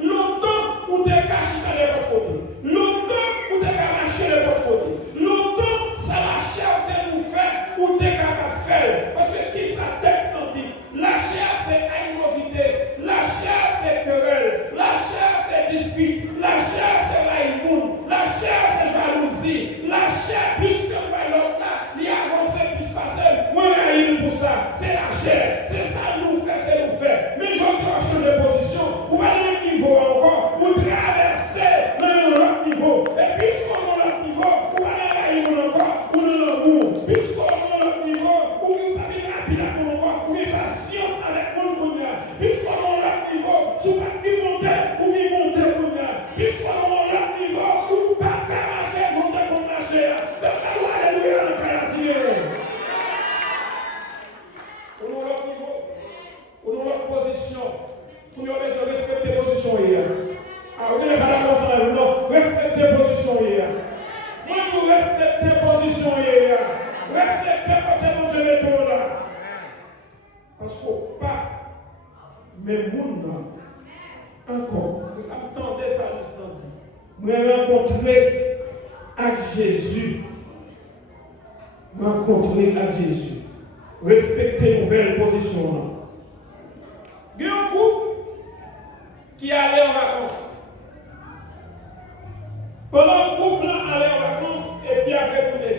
Longtemps, on te cache dans les autres côtés. Longtemps, on te cache dans les autres côtés. Longtemps, ça la chair que nous fait, ou t'es capable de faire. Parce que qui ça tête senti? La chair, c'est animosité. La chair, c'est querelle. La chair, c'est dispute. La chair, c'est raïmoun. La chair, c'est jalousie. La chair, puisque l'autre là, il avance, plus passer. Moi, je pour ça. C'est la chair. C'est ça, nous fait, c'est nous fait. Mais je dois changer de position. Ou aller au niveau encore. Ou traverser dans l'autre niveau. Et puisqu'on est dans l'autre niveau, ou aller à l'aïmoun encore. Ou dans l'amour. Puisqu'on est dans l'autre niveau, ou il va venir rapide à mon encore. Ou il va science avec mon kounia. Puisqu'on est dans l'autre niveau, tu vas y monter, ou y monter kounia. Puisqu'on est dans l'autre niveau, ou pas qu'à marcher, monter pour marcher. Donc, alléluia, le créateur. Ou dans l'autre niveau, ou dans l'autre position. Pour nous respecter les positions hier. Ah, vous n'avez pas la conscience, non. Respectez les positions hier. Moi, vous respectez les positions hier. Respectez côté mon Dieu métro là. Parce que pas, mais monde encore. C'est ça, vous tendez ça, vous dit. Vous avez rencontré avec Jésus. Rencontré avec Jésus. Respectez nouvelle position là. Il y a un couple qui allait en vacances. Pendant que le couple allait en vacances et puis après retourné.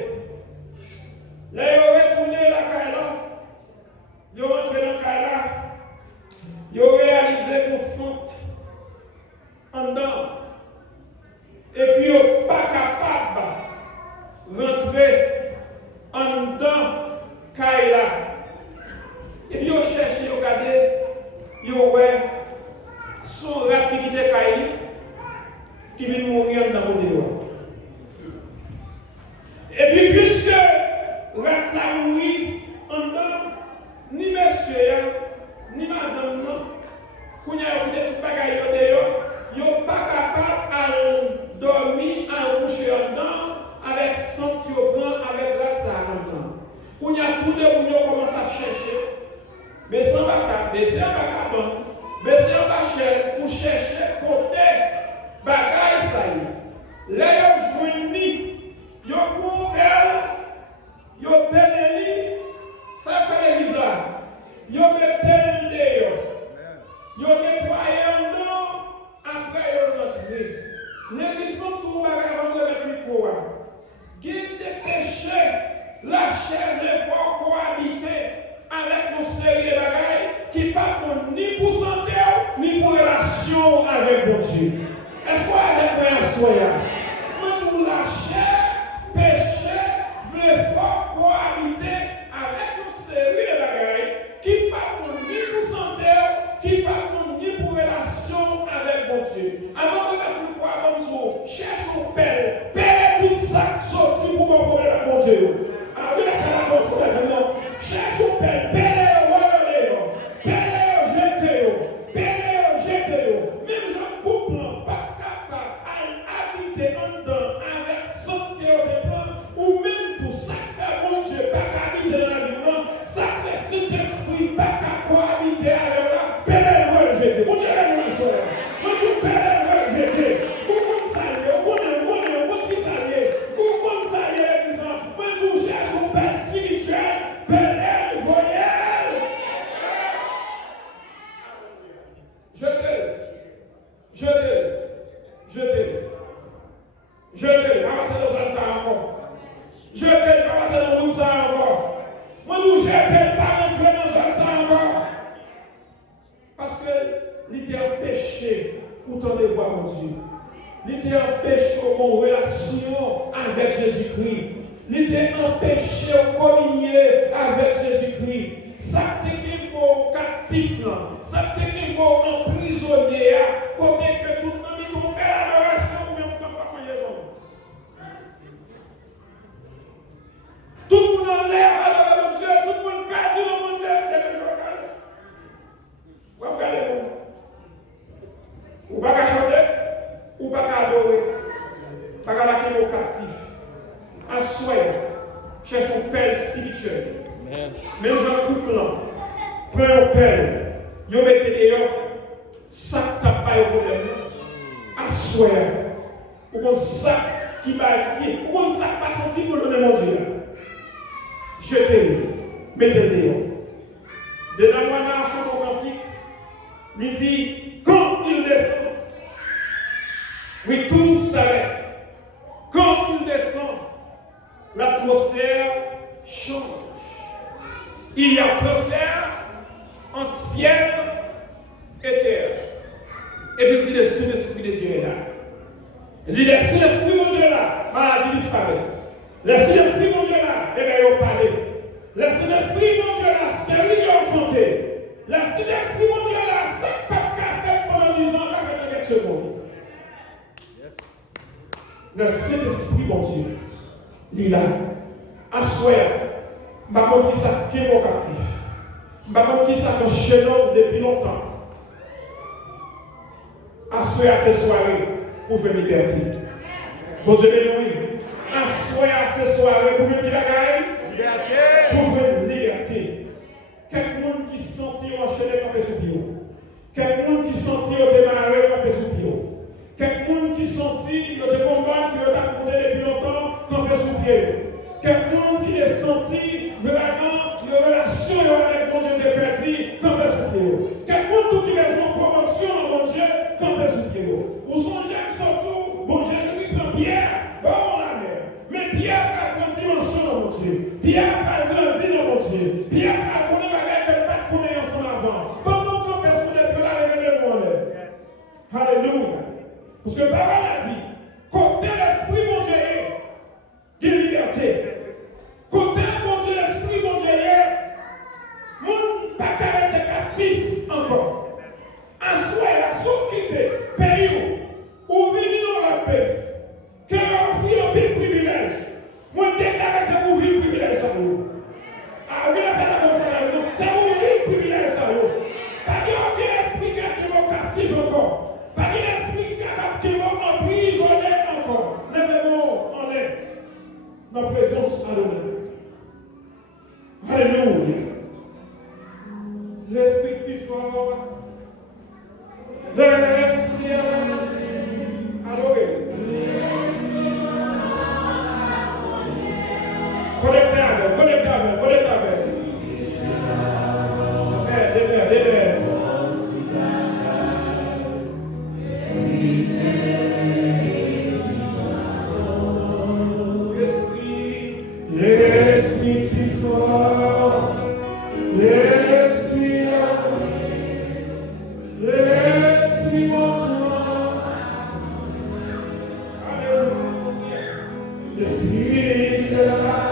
Là, ils ont retourné la Kaila. Ils ont rentré dans la Kaila. Ils ont réalisé qu'on sent en dedans. Et puis, ils sont pas capables de rentrer en dedans Kaila. Et puis, ils ont cherché, ils ont regardé, ils ont vu son rapidité Kaila qui vient mourir dans le monde. Et puis, puisque rat la mourir en dedans, ni monsieur, ni madame, quand il y a des bagailles ils ne sont pas capables de dormir, à coucher en dedans, avec son tiopan, avec rat ça en dedans. Quand il y a tous les gens qui commencent à chercher, mais sans bagaille, baisser un bagaille, baisser un bagaille chaise, pour chercher côté bagaille ça y est. Là, ils ont joué ils ont monté, ils ont pénétré, ça fait l'église là. Ils ont mis le dehors. Ils ont nettoyé en dedans, après ils ont rentré. L'église non tout le bagage de mettre le micro. Guide des péchés, la chair des fois cohabiter avec une série de bagages qui ne parlent ni pour santé, ni pour relation avec mon Dieu. Est-ce qu'on a des soya? Quand vous la chair, péché, veut fort cohabiter avec une série de bagages qui parlent ni pour santé, qui parlent ni pour relation avec mon Dieu. Avant de mettre le poids comme vous, cherche au père, père tout ça sorti pour mon problème avec mon Dieu. Alors, il y a la console, non. Cherche au père, père, même je couple pas capable à habiter en dedans avec santé au départ, ou même tout ça fait bon Dieu pas habiter dans la vie, ça fait cet esprit pas capable habiter avec la père rejeté. Mon Dieu est la soeur. Mon Dieu père rejeté. Ou comme ça ou qui ça ou comme ça exemple. Moi je cherche un père spirituel, père voyelle. Jetez, pas passer dans ça encore. Jetez, pas passer dans ça encore. Moi, nous jetez, pas rentrer dans ça encore. Parce que l'idée empêché pour t'en voir mon Dieu. L'idée empêché mon relation avec Jésus-Christ. L'idée empêché de communier avec Jésus-Christ. Ça t'est pour captif, ça t'est pour emprisonné, côté que tout le monde est tombé à l'adoration ou même quand pas manger son. Tout le monde en l'air à mon Dieu, tout le monde perdu dans mon Dieu. Vous regardez, ou pas qu'à chanter, ou pas qu'à adorer, pas qu'à la captif. En soi, cherche un père spirituel. Mais j'en coupe là. Prends un père. Yo mettez dehors. Ça tape pas au problème. Assoir. Ou comme ça qui va être. Ou comme ça pas senti pour donner mon Dieu. Jetez-le. Mettez dehors. De la loi d'un chant cantique. Il dit quand il descend. Oui, tout s'arrête. Quand il descend, l'atmosphère change. Il y a atmosphère entre ciel et terre. Et puis il dit le Saint-Esprit de Dieu est là. Il dit le Saint-Esprit de Dieu est là, maladie disparaît. Le Saint-Esprit de Dieu est là, et bien il a parlé. Le Saint-Esprit de Dieu est là, stérile et enchanté. Le Saint-Esprit de Dieu est là, c'est pas qu'à faire pendant 10 ans, qu'à faire quelques secondes. Le Saint-Esprit de Dieu, il est là. Assoir. Je ne sais pas qui ça qui est captif. Je ne sais pas qui ça fait chez nous depuis longtemps. Assoyez à ces soirées pour jouer liberté. Bon Dieu béni. Assoyez à ces soirées pour jouer liberté. Pour jouer liberté. Quelqu'un qui sentit enchaîné comme sous pied. Quelqu'un qui sentit démarrer comme sous pied. Quelqu'un qui sentit de combat qui a compté depuis longtemps comme sous pied. Quelqu'un qui est senti vraiment une relation avec mon Dieu de perdu comme sous pied. Quelqu'un qui est en promotion dans mon Dieu comme sous pied. Ou son Dieu surtout, mon Jésus qui prend pied Parce que parole a dit, côté l'esprit, mon Dieu, il y a liberté. Côté mon Dieu, l'esprit, mon Dieu, mon pas être captif encore. En soi, la sous-quitter, pays où venir dans la paix, que l'on vit un petit privilège. Moi, je déclare que c'est pour vivre privilège sans vous. Ah oui, la paix comme ça, c'est pour vivre privilège sans vous. Pas aucun esprit qui va captif encore. Pas d'esprit qui va emprisonner encore. Levez-vous en l'air. Ma présence à l'honneur. Alléluia. L'esprit plus fort. L'esprit adoré. Connectez avec. Amen. L'esprit plus fort. L'esprit mon grand. Alléluia. L'esprit est là.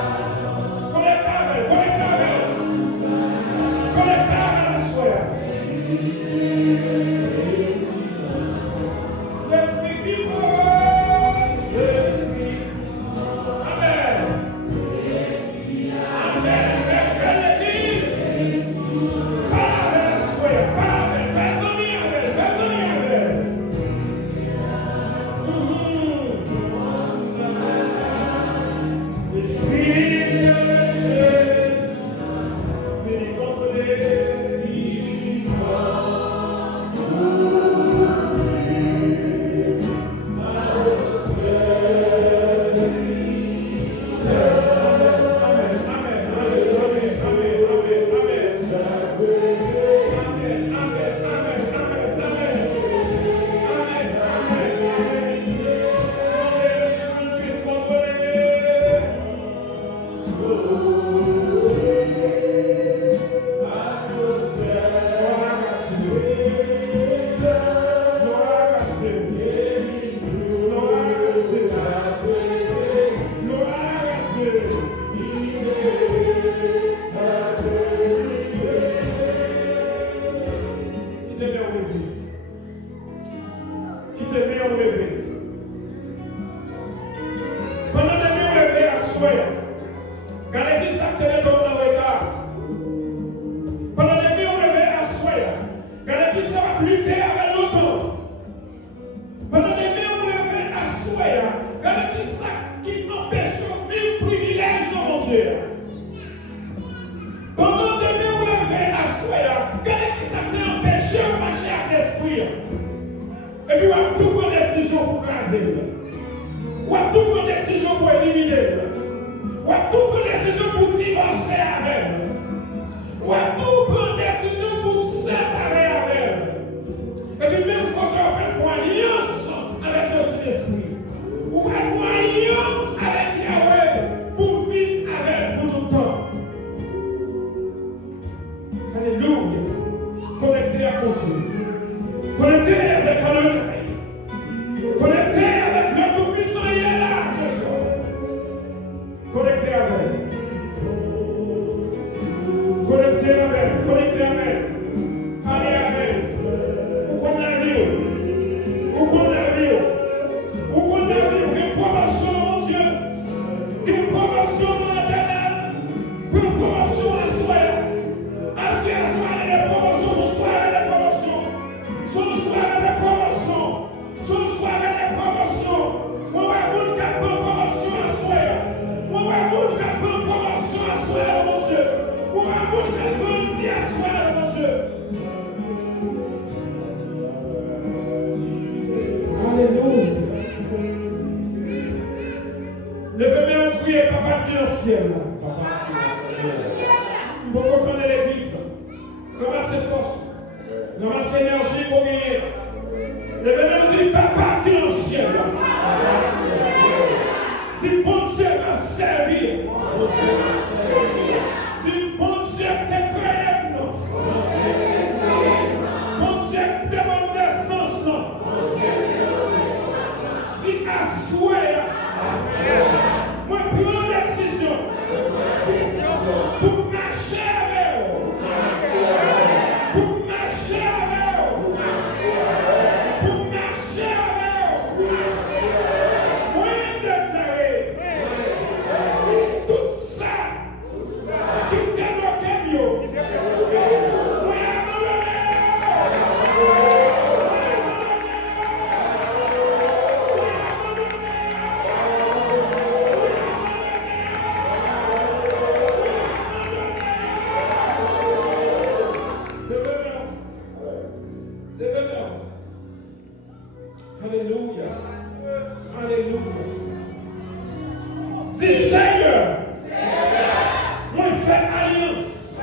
Alléluia. Alléluia. Dis Seigneur, moi fais alliance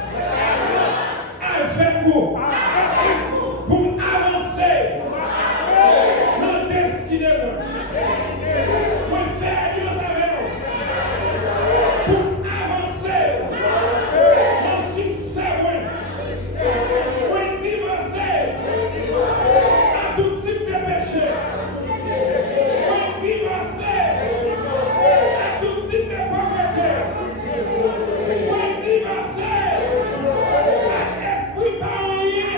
avec vous pour avancer dans le destin. Moi fais alliance avec vous pour avancer dans le succès. Moi divorcer à tout type de péché. Moi divorcer à tout type de pauvreté. Moi divorcer à esprit pas en lien.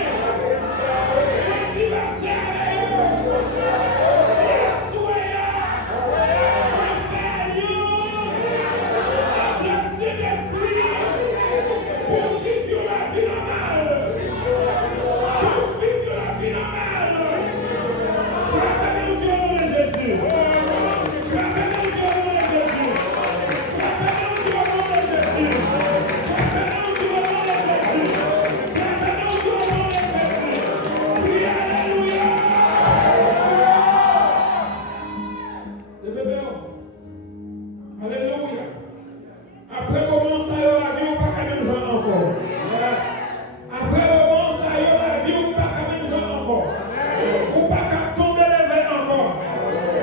Moi divorcer avec eux. Soyez moi faire alliance avec le Saint-Esprit pour vivre la vie normale. Pour vivre la vie normale. Frappez-nous au nom de Jésus. Frappez-nous au nom de Jésus. Frappez-nous au nom de Jésus. Frappez-nous au nom de Jésus. Frappez-nous au nom de Jésus. Crie Alléluia. Levez-vous. Alléluia. Après comment ça y est la vie, on pas quand même jouer encore. Après comment ça y est la vie, on pas quand même jouer encore. On pas qu'à tomber les veines encore.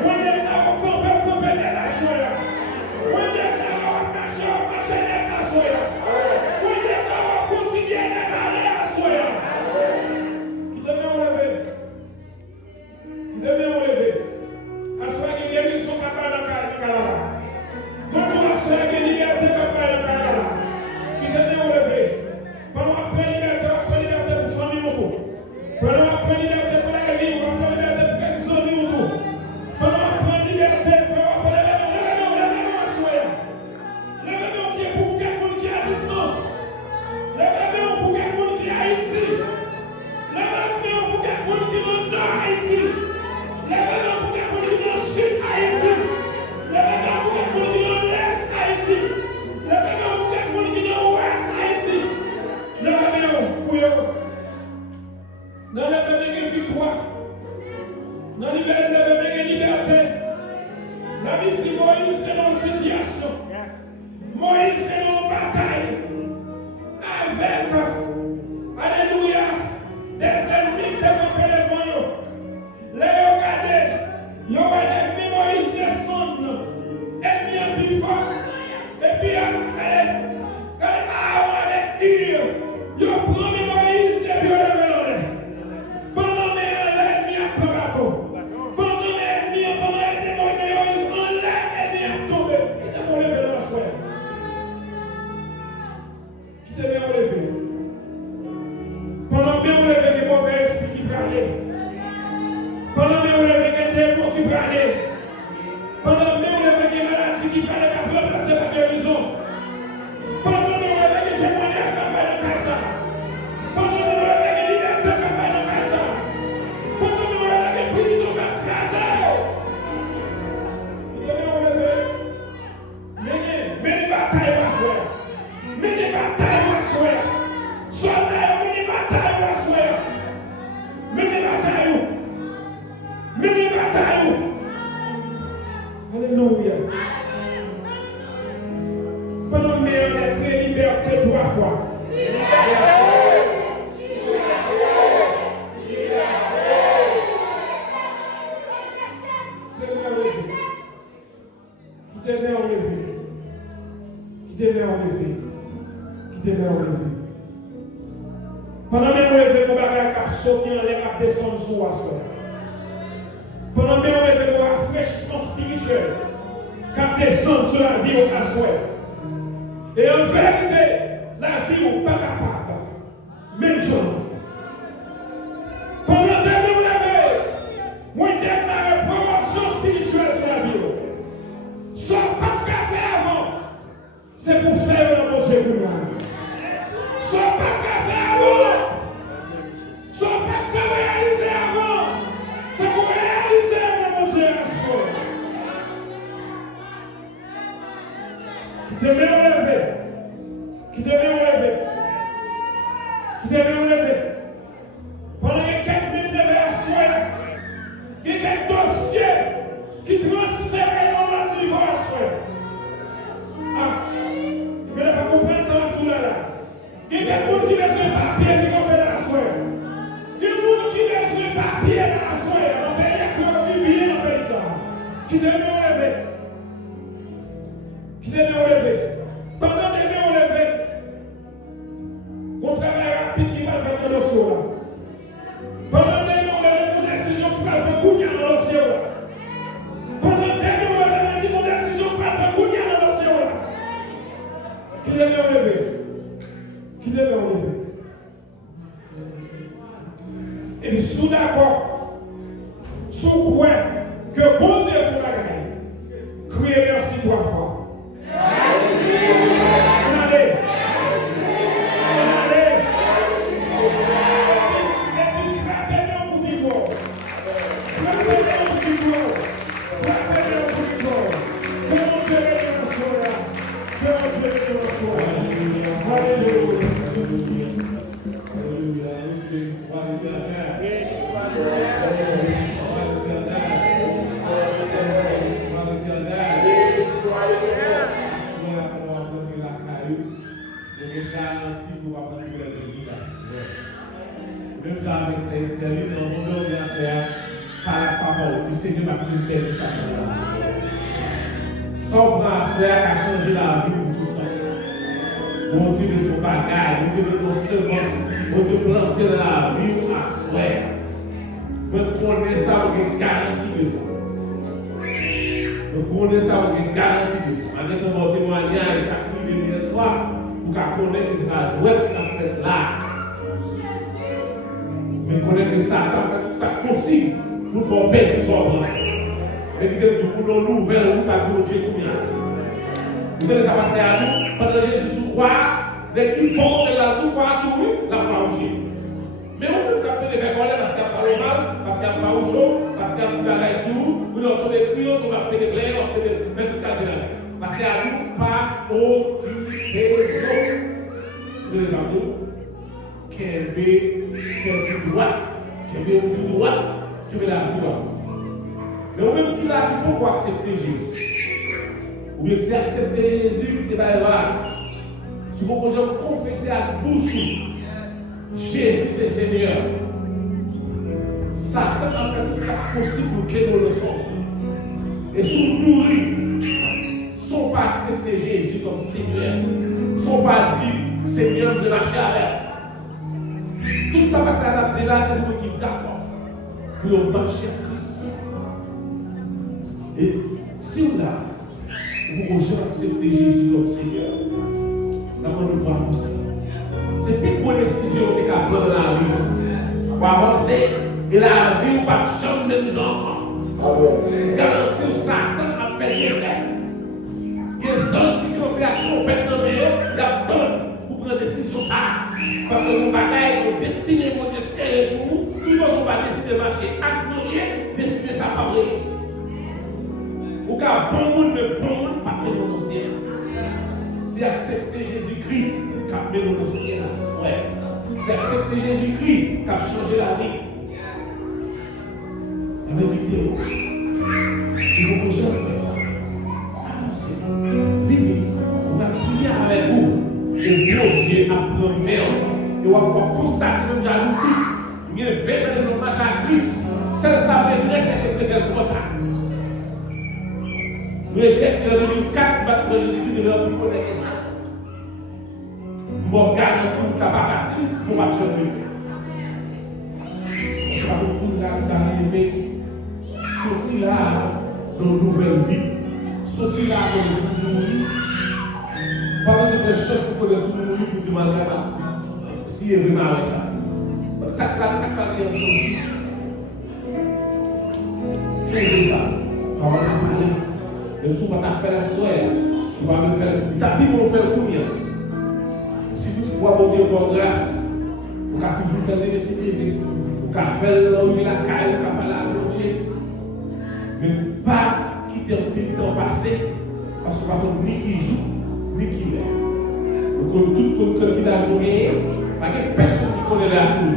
On est là au camper des nations. On est là au marcher des nations. On est là au continuer d'aller à soi. Qui devait enlever. Qui devait enlever. À soi qui guérit son papa dans le Canada. Donc à soi qui liberté papa dans le Canada. Qui devait enlever. Pendant après liberté pour famille autour. Pendant après liberté pour la vie, on va liberté pour quelques amis autour. Pendant après liberté pour levez-nous à soi. Levez-nous qui est pour quelqu'un qui est à distance. Levez-nous pour quelqu'un qui est à Haïti. Levez-nous pour quelqu'un qui est dans le nord Haïti. Levez-nous pour quelqu'un qui est dans le sud Haïti. Levez-nous pour quelqu'un qui est dans l'est Haïti. Levez-nous pour quelqu'un qui est dans l'ouest Haïti. Levez-nous pour eux. Dans le même victoire. Dans le même liberté. La vie de Moïse, c'est dans une situation. Moïse, c'est dans une bataille. Avec, alléluia, des ennemis qui campent devant eux. Là, regardez, ils ont ennemi Moïse descendre. Ennemi en plus fort. Et puis, quand Aaron avec Hur, ils ont pris Moïse et puis ils ont levé. Pendant l'ennemi a pris bateau. Pendant l'ennemi Moïse, on l'a ennemi a tombé. Qui t'a pour lever dans la soirée? Qui t'a bien relevé? Pendant bien relevé des mauvais esprits qui parlaient. Pendant bien relevé des démons qui parlaient. Pendant bien relevé des maladies qui parlaient qui peuvent passer par guérison. Pendant bien relevé des témoignages qui parlaient de casa. Pendant bien relevé des libertés qui parlaient de casa. Pendant bien relevé des prisons qui parlaient. Qui t'a bien relevé? Mais les batailles vont se faire. Mais les batailles vont se faire. Soldats, mais les batailles vont se faire. Mais les batailles. Mais les batailles. Alléluia. Pendant que on a pris liberté 3 fois. Qui devait enlever. Qui devait enlever. Qui devait enlever. Pendant que on lève mon bagage qui sorti en l'air qui descend sous la soie. Pendant que on lève mon rafraîchissement spirituel qui descend sur la vie au soie. Et en vérité, la vie n'est pas capable. Même chose. Pendant que nous lèvons, moi déclare promotion spirituelle sur la vie. Soit pas de café avant, c'est pour faire le manger pour nous. Soit pas de café avant, soit pas de réaliser avant, c'est pour réaliser le manger à soi. Qui devait enlever, qui devait enlever, qui devait enlever. Pendant que quelques minutes de la soi, il y a quelques qui transfère dans notre niveau à soi. Ah, mais là, pas comprendre ça tout là. Il y a quelqu'un qui a besoin de papier qui comprend la soi. Il y a quelqu'un qui a besoin de papier dans la soi. On paye qui bien dans le pays ça. Qui devait enlever. Qui devait enlever. Pendant que devait enlever, on travaille rapide qui va faire dans le sol. Pendant que devait enlever, une décision qui va faire courir dans le ciel. Pendant que devait enlever, une décision qui va faire courir dans le ciel. Qui devait enlever. Qui devait enlever. Et puis, sous d'accord, sous quoi que bon Dieu fait la gagne, criez merci 3 fois. Merci. On allait. On allait. Et puis, frappez-le au pouvoir. Frappez-le au pouvoir. Frappez-le au pouvoir. Que mon Dieu est dans ce là. Que mon Dieu est dans ce là. Alléluia. Même ça avec ces extérieurs, nous avons bien faire par la parole du Seigneur va nous perdre ça. Sans brasser a changé la vie pour tout le temps. Mon Dieu de ton bagage, mon Dieu de ton semence, mon Dieu planté dans la vie à souhait. Je connais ça avec garantie de ça. Je connais ça avec garantie de ça. Avec un témoignage, chaque nuit de hier soir, pour qu'on connaisse que c'est la joie qu'on a fait là. Mais connaît que Satan fait tout ça possible pour faire perdre son blanc. Et puis que du coup, nous nouvelle route à Dieu combien. Vous savez, ça passe à nous. Pendant que Jésus sous croix, l'équipe porte la sous croix tout, la franchie. Mais on peut capter les verres parce qu'il y a pas le mal, parce qu'il y a pas au chaud, parce qu'il y a un petit bagage sous, vous entendez des cris, on va appeler des clairs, on peut mettre tout cas de là. Parce qu'il y a nous pas occupé de les amours. Qu'elle est droite, qu'elle est tout droit, qu'elle est la droite. Mais au même qui là, il faut accepter Jésus. Ou bien accepter Jésus qui est là. Si vous pouvez confesser à bouche, Jésus c'est Seigneur. Satan a fait tout ça possible pour que nous le sommes. Et si nous nourris, sans pas accepter Jésus comme Seigneur, sans pas dire Seigneur de marcher avec. Tout ça va s'adapter là, c'est pour qui d'accord. Pour marcher à Christ. Et si vous là, vous pouvez accepter Jésus comme Seigneur, d'abord nous croyons aussi. C'est une bonne décision que vous avez prendre dans la vie. Pour avancer, et la vie, vous ne pouvez pas changer de gens. Garantir Satan a fait des rêves. Les anges qui campent à trompette dans les yeux, il y a bonne pour prendre des décisions ça. Parce que mon bagage est destiné, mon Dieu, c'est pour vous. Tout le monde va décider de marcher à manger, destiné sa fabrice. Ou qu'à bon monde, mais bon monde, pas de nos ciel. C'est accepter Jésus-Christ qui a mis nos ciel. C'est accepter Jésus-Christ qui a changé la vie. La vérité, si vous pouvez faire ça, avancez. Venez, on va prier avec vous. Et Dieu apprend merde. Et on va constater que nous avons tout. Nous avons fait de nos marches à Christ. Celle ça veut dire que c'est trop tard. Nous avons fait que 2004, battre Jésus-Christ de leur plus connaître ça. Moi, garantis que ce n'est pas facile, nous ne pouvons pas changer. On sera beaucoup là d'arriver. Sortir là dans une nouvelle vie. Sortir là dans une nouvelle vie. Pendant que les choses pour que les sous-nourris pour dire malgré si il est vraiment avec ça. Ça va bien aussi. Fais ça. Quand on va parler, même si on va faire la soirée, tu vas me faire. Ta vie va faire combien? Si toutefois, mon Dieu, pour grâce, on va toujours faire des décisions. On va faire la caille, on va parler à mon Dieu. Mais pas quitter le temps passé, parce qu'on va pas ni qui joue, ni qui l'est. Donc, tout comme il a joué, il n'y a personne qui connaît la cour.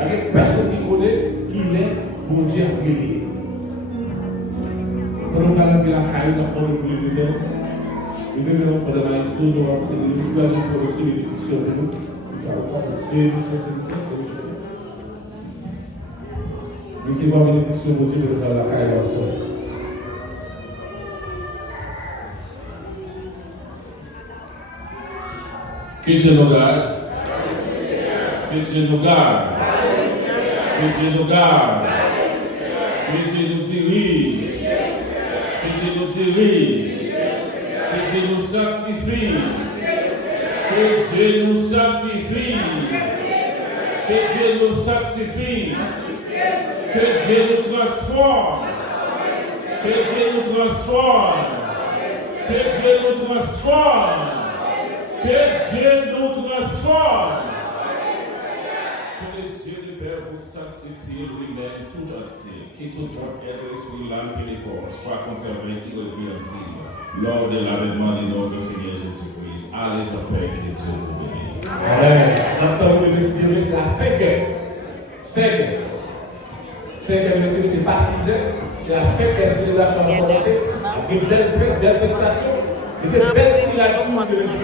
Il n'y a personne qui connaît qui est, mon Dieu a prié. de la caille, on a le président. Le président pour la exposition, c'est le président pour le bénéficiaire de nous. Mais c'est voir bénéficiaire de Dieu dans la caille ensemble. Que Dieu nous garde. Que Dieu nous garde. Que Dieu nous garde. Que Dieu nous dirige. Que Dieu nous dirige. Que Dieu nous sanctifie. Que Dieu nous sanctifie. Que Dieu nous sanctifie. Que Dieu nous transforme. Que Dieu nous transforme. Que Dieu nous transforme. Que Dieu nous transforme. Que le Dieu du Père vous sanctifie lui-même tout entier. Que toute votre être, esprit, l'âme et le corps soit conservé irréprochable lors de l'avènement de notre Seigneur Jésus-Christ. Allez en paix, que Dieu vous bénisse. Amen. Maintenant, vous respirer, c'est la 5e. 5e. 5e, c'est pas 6e. C'est la 5e célébration à commencer. Avec belle fête, belle prestation. Et de belles filatures de